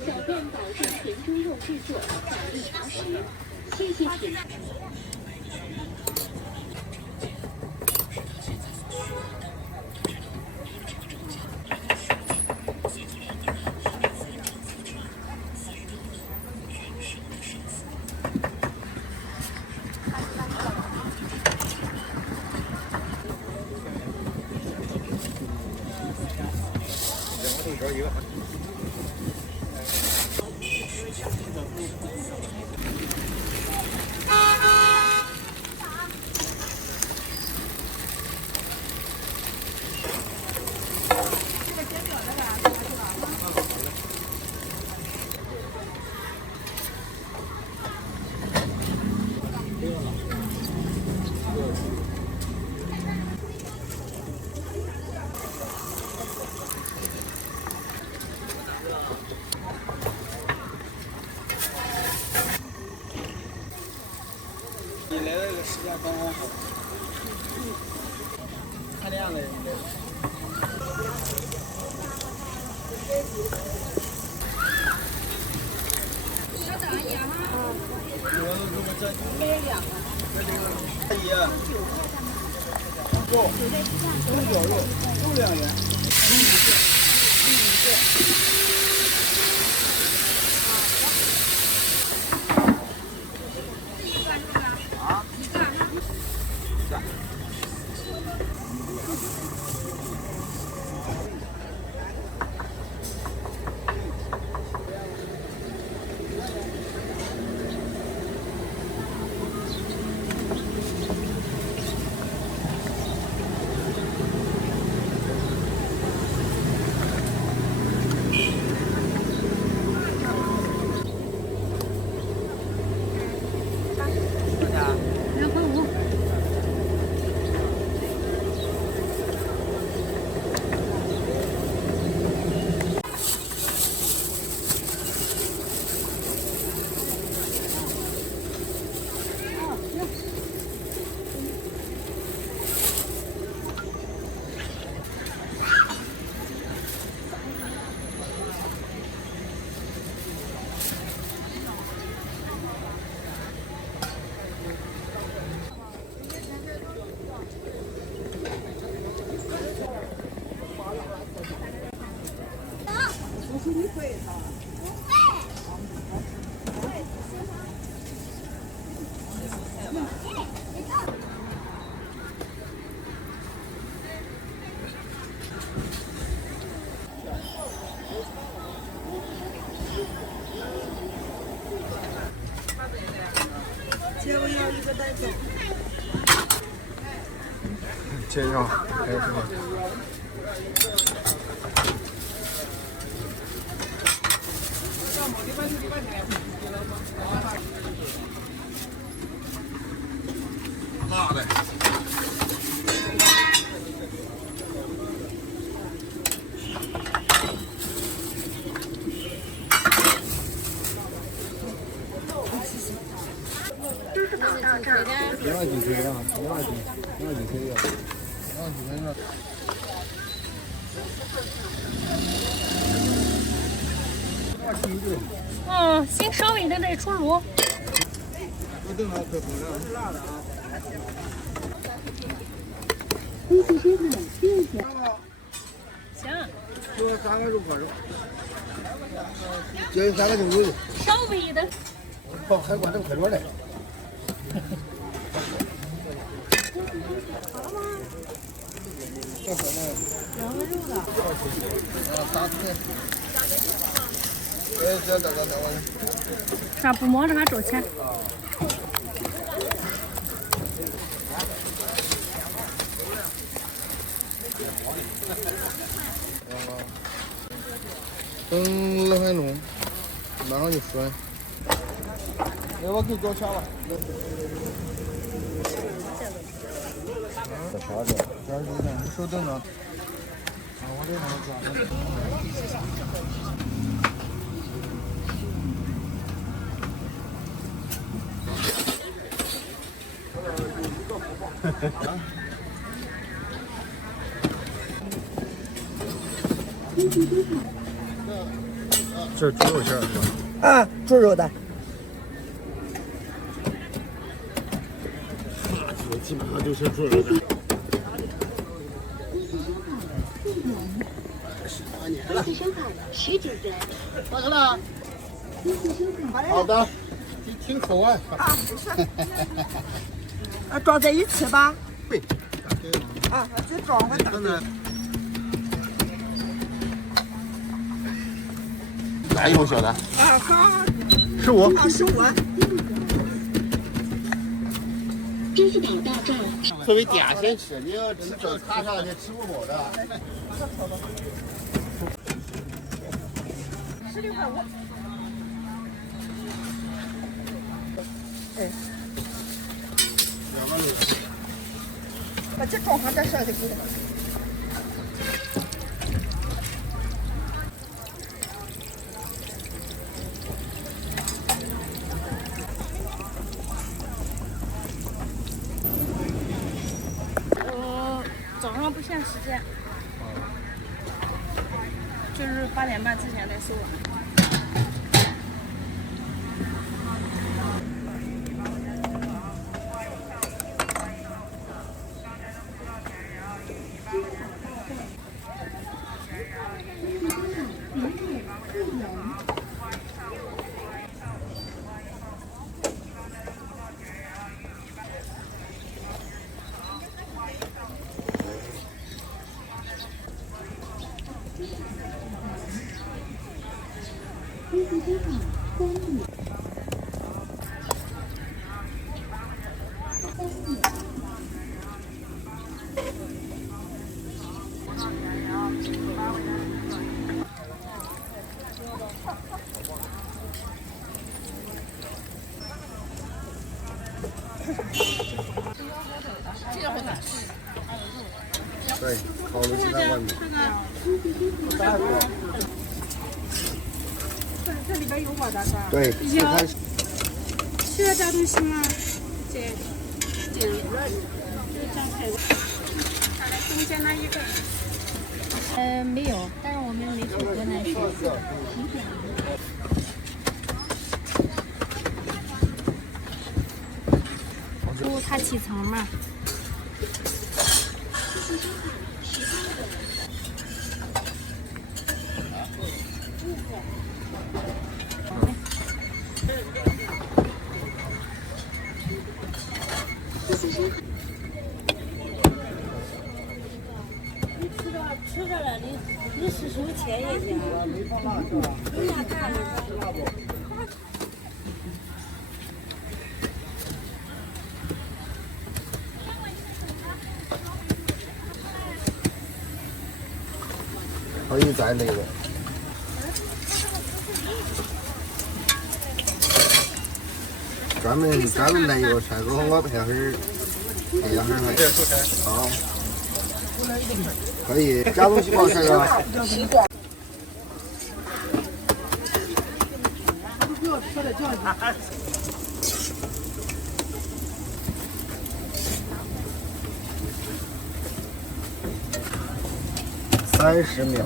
小店保证全猪肉制作，奖励常识。谢谢品。你来的这个时间刚刚好。看这样的。稍等一下哈。阿姨，肉，猪脚肉，肉2元。接上，还有什么？辣的。嗯，先稍微的再出炉。行。就3个肉块肉，就3个牛肉。稍微的。还管这快点嘞。啥不忙着还找钱？等2分钟，马上就熟了。来，我给你交钱吧。这啥子？这是你手等着。我这这猪肉馅是吧？啊，猪肉的。基本上就是猪肉的。大哥呢？好的，挺口啊。装在一起吧。对。啊，再装回大。哪一种小的？啊，好。是我。啊，是我。支付宝到账。作为点心吃，你要吃早餐上去吃不饱的。16.5块。哎。2个肉。把这装上再上去给他。早上不限时间，就是8点半之前得收完。对，烤肉就在外面。这里边有我的是吧？对，需要加东西吗？这中间那一个。没有，但是我们没去河南省。猪它起层嘛。吃着了，你是收钱也行。人家看着。可以再来个。专门来一个菜，给我配会配下还。这蔬菜。好。可以加东西不？这个。30秒。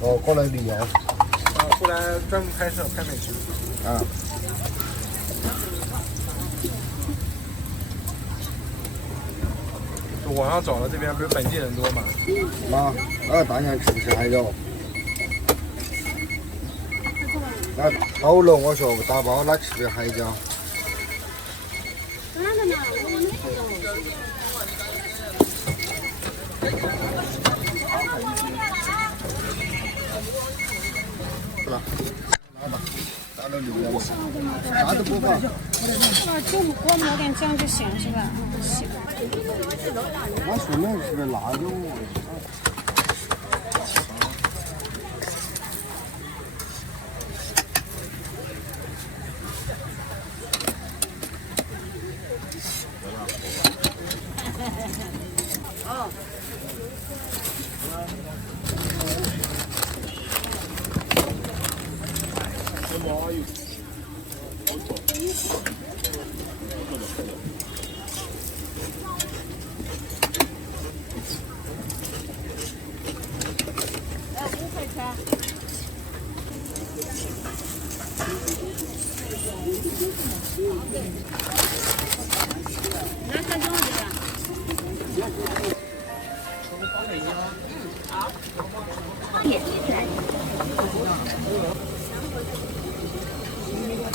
哦，过来旅游。过来专门拍摄拍美食。啊。网上找的这边不是本地人多吗？大年吃不吃海椒？好了，我说打包来吃点海椒。是吧？来吧，打了6元，啥都不放。就我抹点酱就行是吧？行。我说那是辣椒。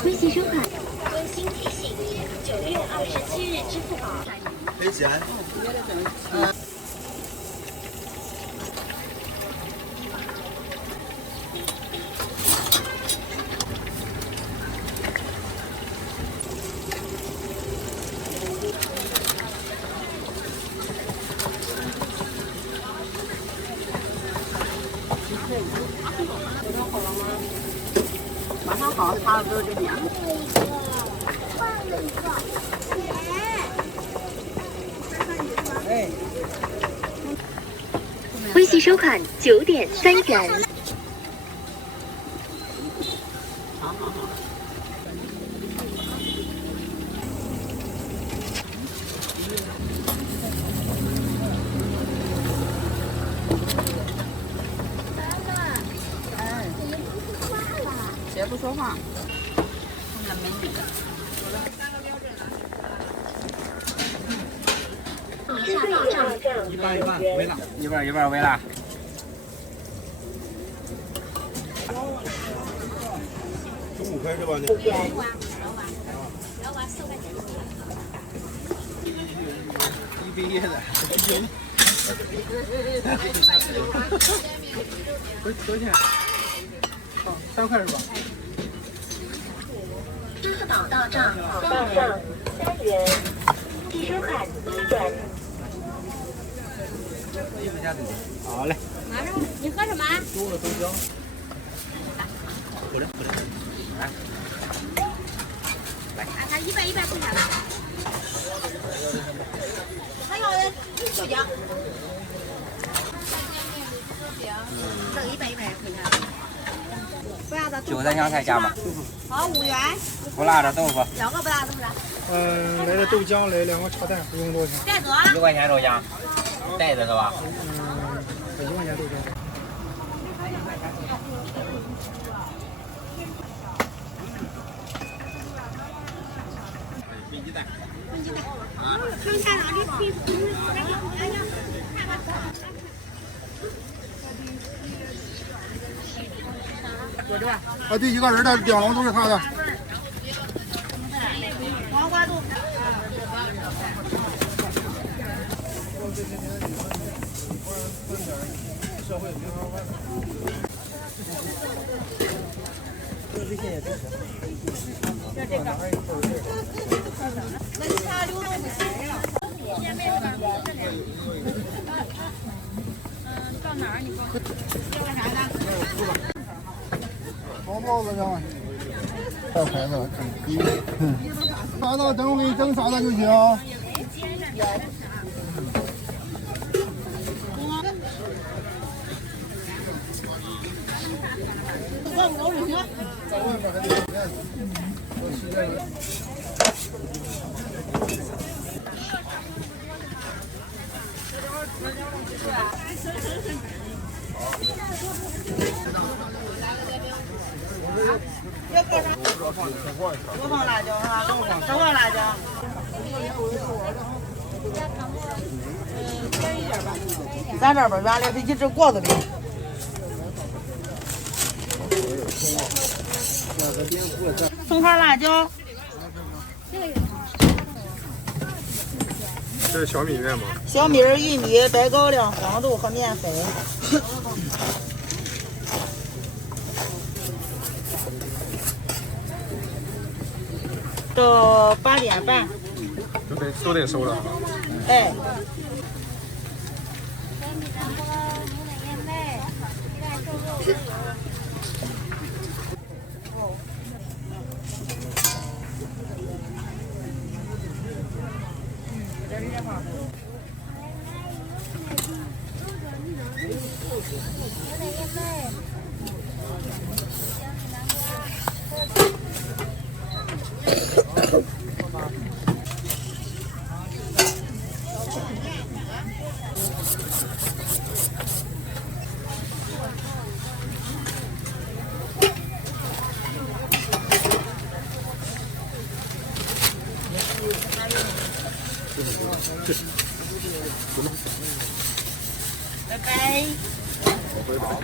微信收款。温馨提醒：9月27日支付宝。赔钱。马上好，差不多这样。微信收款9点3元。谁不说话？那美女。一半微辣，一半微辣。15块是吧？你。一毕业的。多少钱？3块是吧？支付宝到账3元，计收款1元。好嘞。你喝什么？给我豆浆。来，他100块钱吧。还要豆浆。这100块钱。不辣的豆腐。韭菜香菜加吗？好，5元。不辣的豆腐。2个不辣的不辣。来个豆浆，来2个茶蛋，不用多少钱。带走啊。1块钱豆浆，袋子是吧1块钱豆浆。焖鸡蛋。看看哪里可以啊，对，一个人的2笼都是他的。黄瓜豆腐。那其他流动不行了。哪儿？你告诉我。要干啥的？包包子呢？带牌子，啥子等我给你整啥子就行。多放辣椒是吧？少放辣椒。添一点吧。咱这边原来是一只锅子里。葱花辣椒。这是小米面吗？小米、玉米、白高粱、黄豆和面粉。到8点半。都得收了。哎。拜拜。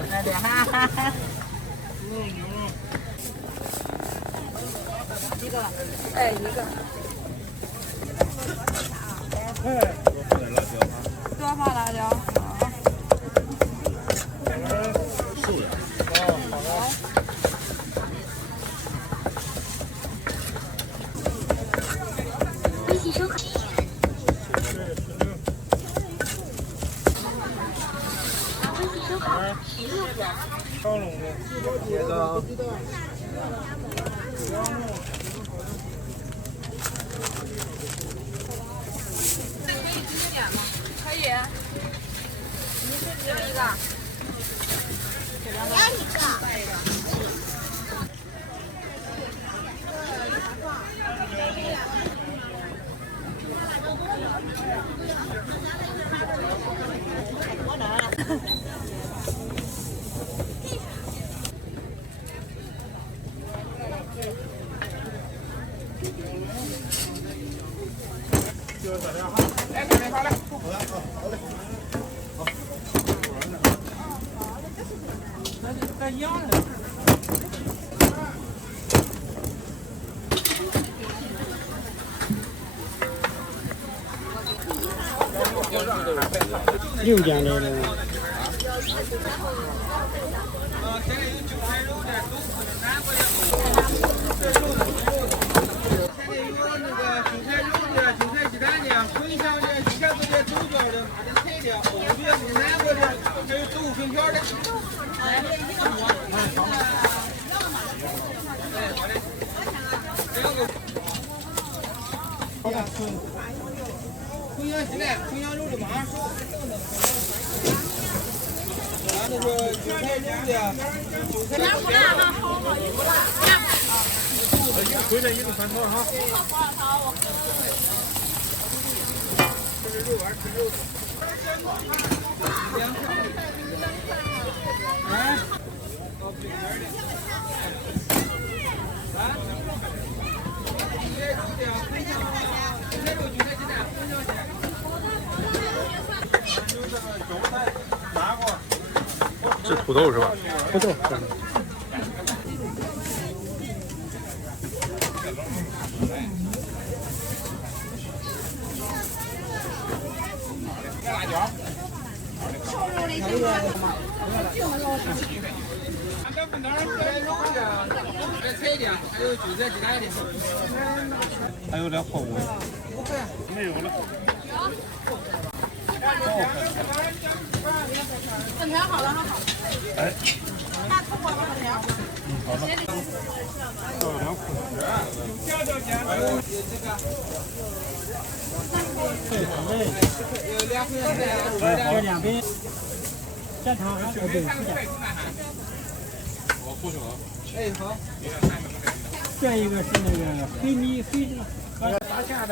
来点哈哈哈。一个，哎，一个。多放辣椒。烧笼子，别的。可以。你是只有一个。来一个。哎，好嘞，好嘞。好嘞。那一样的。6件的。春香的、茄子的、豆角的、马的、菜的、藕的、南瓜的，还有豆腐片的。春香鸡蛋、春香肉的马上熟。那个韭菜肉的、韭菜的。回来一个3套哈。这是肉丸吃肉的。是土豆是吧？土豆。辣椒。瘦肉的行吗？还有韭菜鸡蛋的。还有点火锅。没有了。粉条。两杯，蘸汤还对，是的。哎，好。这一个是那个黑米黑的，啥馅的？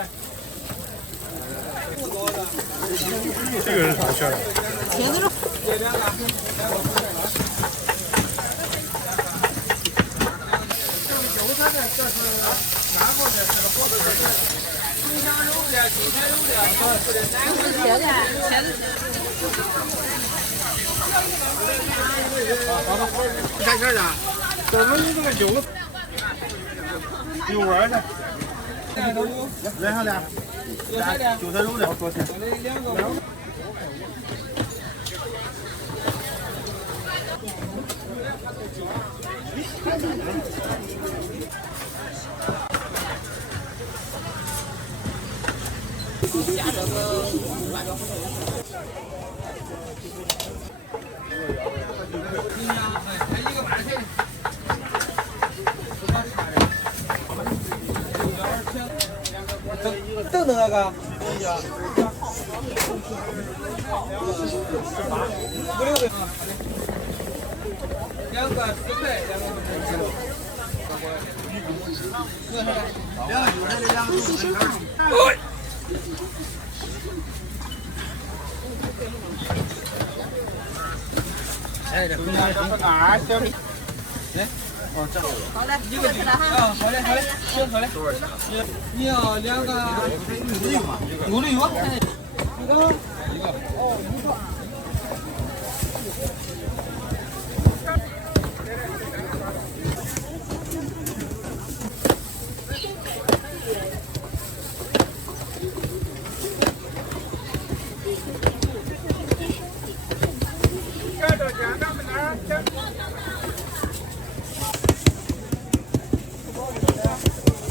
这个是啥馅的？茄子肉。韭菜的，这是南方的，这个包子是新疆肉的、韭菜肉的，茄子。啥馅的？咱们这个韭菜。有玩的。来上俩。韭菜肉的，多钱？两个。等等那个，5、6个，两个4块，两个5块。两个韭菜的，两个韭菜。哎，这中间是哪儿？小米。来，哦，这个。好嘞，一个了哈。啊，好嘞，好嘞，行，好嘞。你要两个牛油吗？牛的有。一个。哦，一个。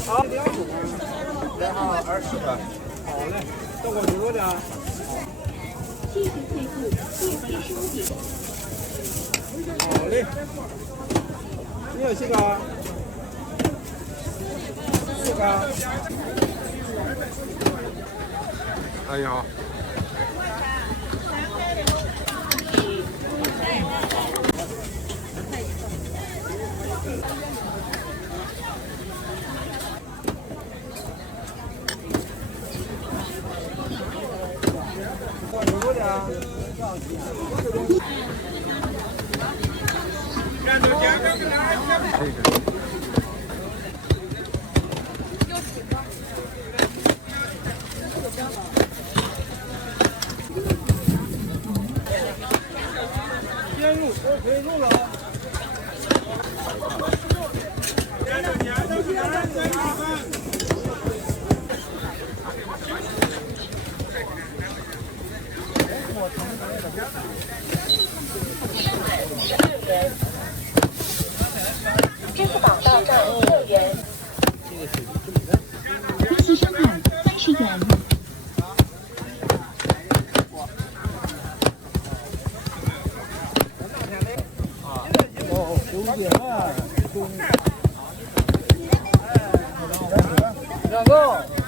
好，2种，然后20个。好嘞，等我牛肉的。好嘞，你有几个？4个。哎呀。鲜肉，OK，肉了啊。支付宝到账6元。利息收款30元。两个10。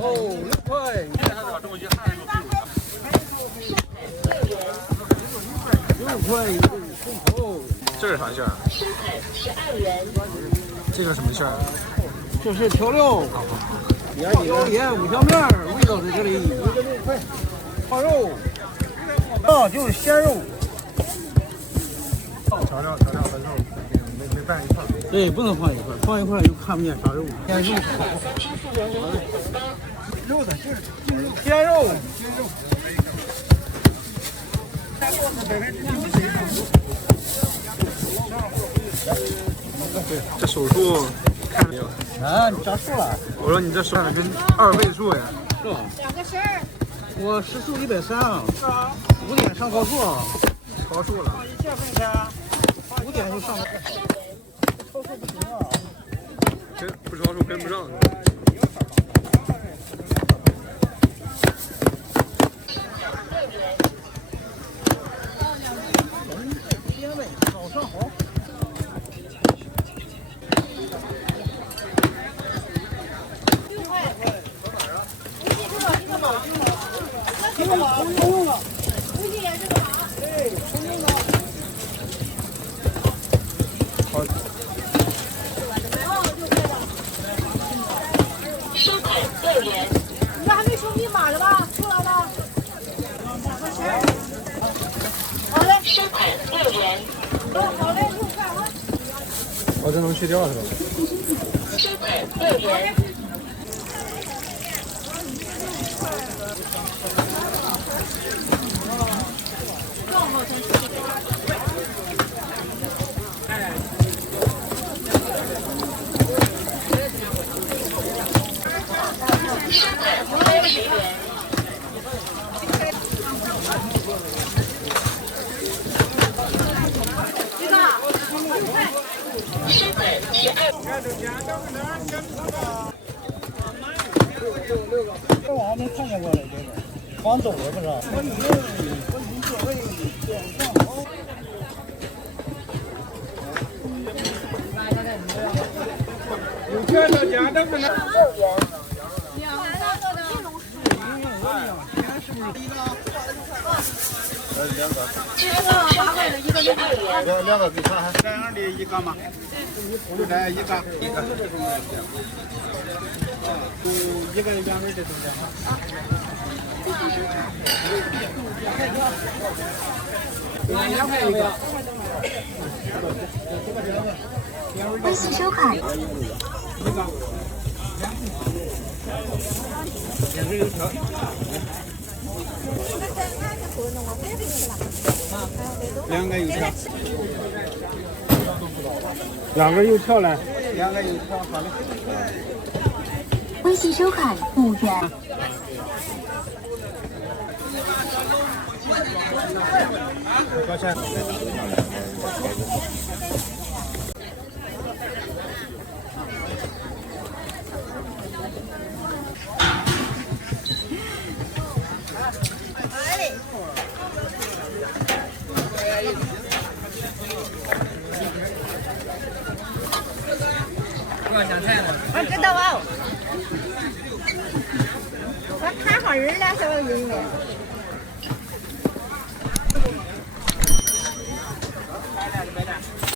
哦，6块。6块一个凤头。这是啥馅儿？12元。这个什么馅儿？这是调料，椒盐、五香面，味道在这里。一个6块。放肉，就是鲜肉。调料和肉没拌一块。对，不能放一块，放一块就看不见啥肉。鲜肉。肉的就是鲜肉。这手速看着没有？啊，你加数了？我说你这手跟2位数呀。是吧2个10儿。我时速130。是啊。5点上高速。超速了。5点就上了。超速不行啊。不超速跟不上。点位，早上好。收款6元。你还没输密码了吧？出来了。好嘞，收款6元。好嘞，6块啊。哦，这能去掉是吧？收款6元。收款30元。收款12。这我还没看见过嘞，这个黄走了不知道。有券到家的不能。6元。支付收款12元。两个给他，这样的一个嘛，就这一个。就一个2份这东西。2块一个。微信收款。2个油条。2个油条。2个油条嘞？2个油条，好嘞。微信收款5元。多少钱？我知道啊，我看上人了，小云的。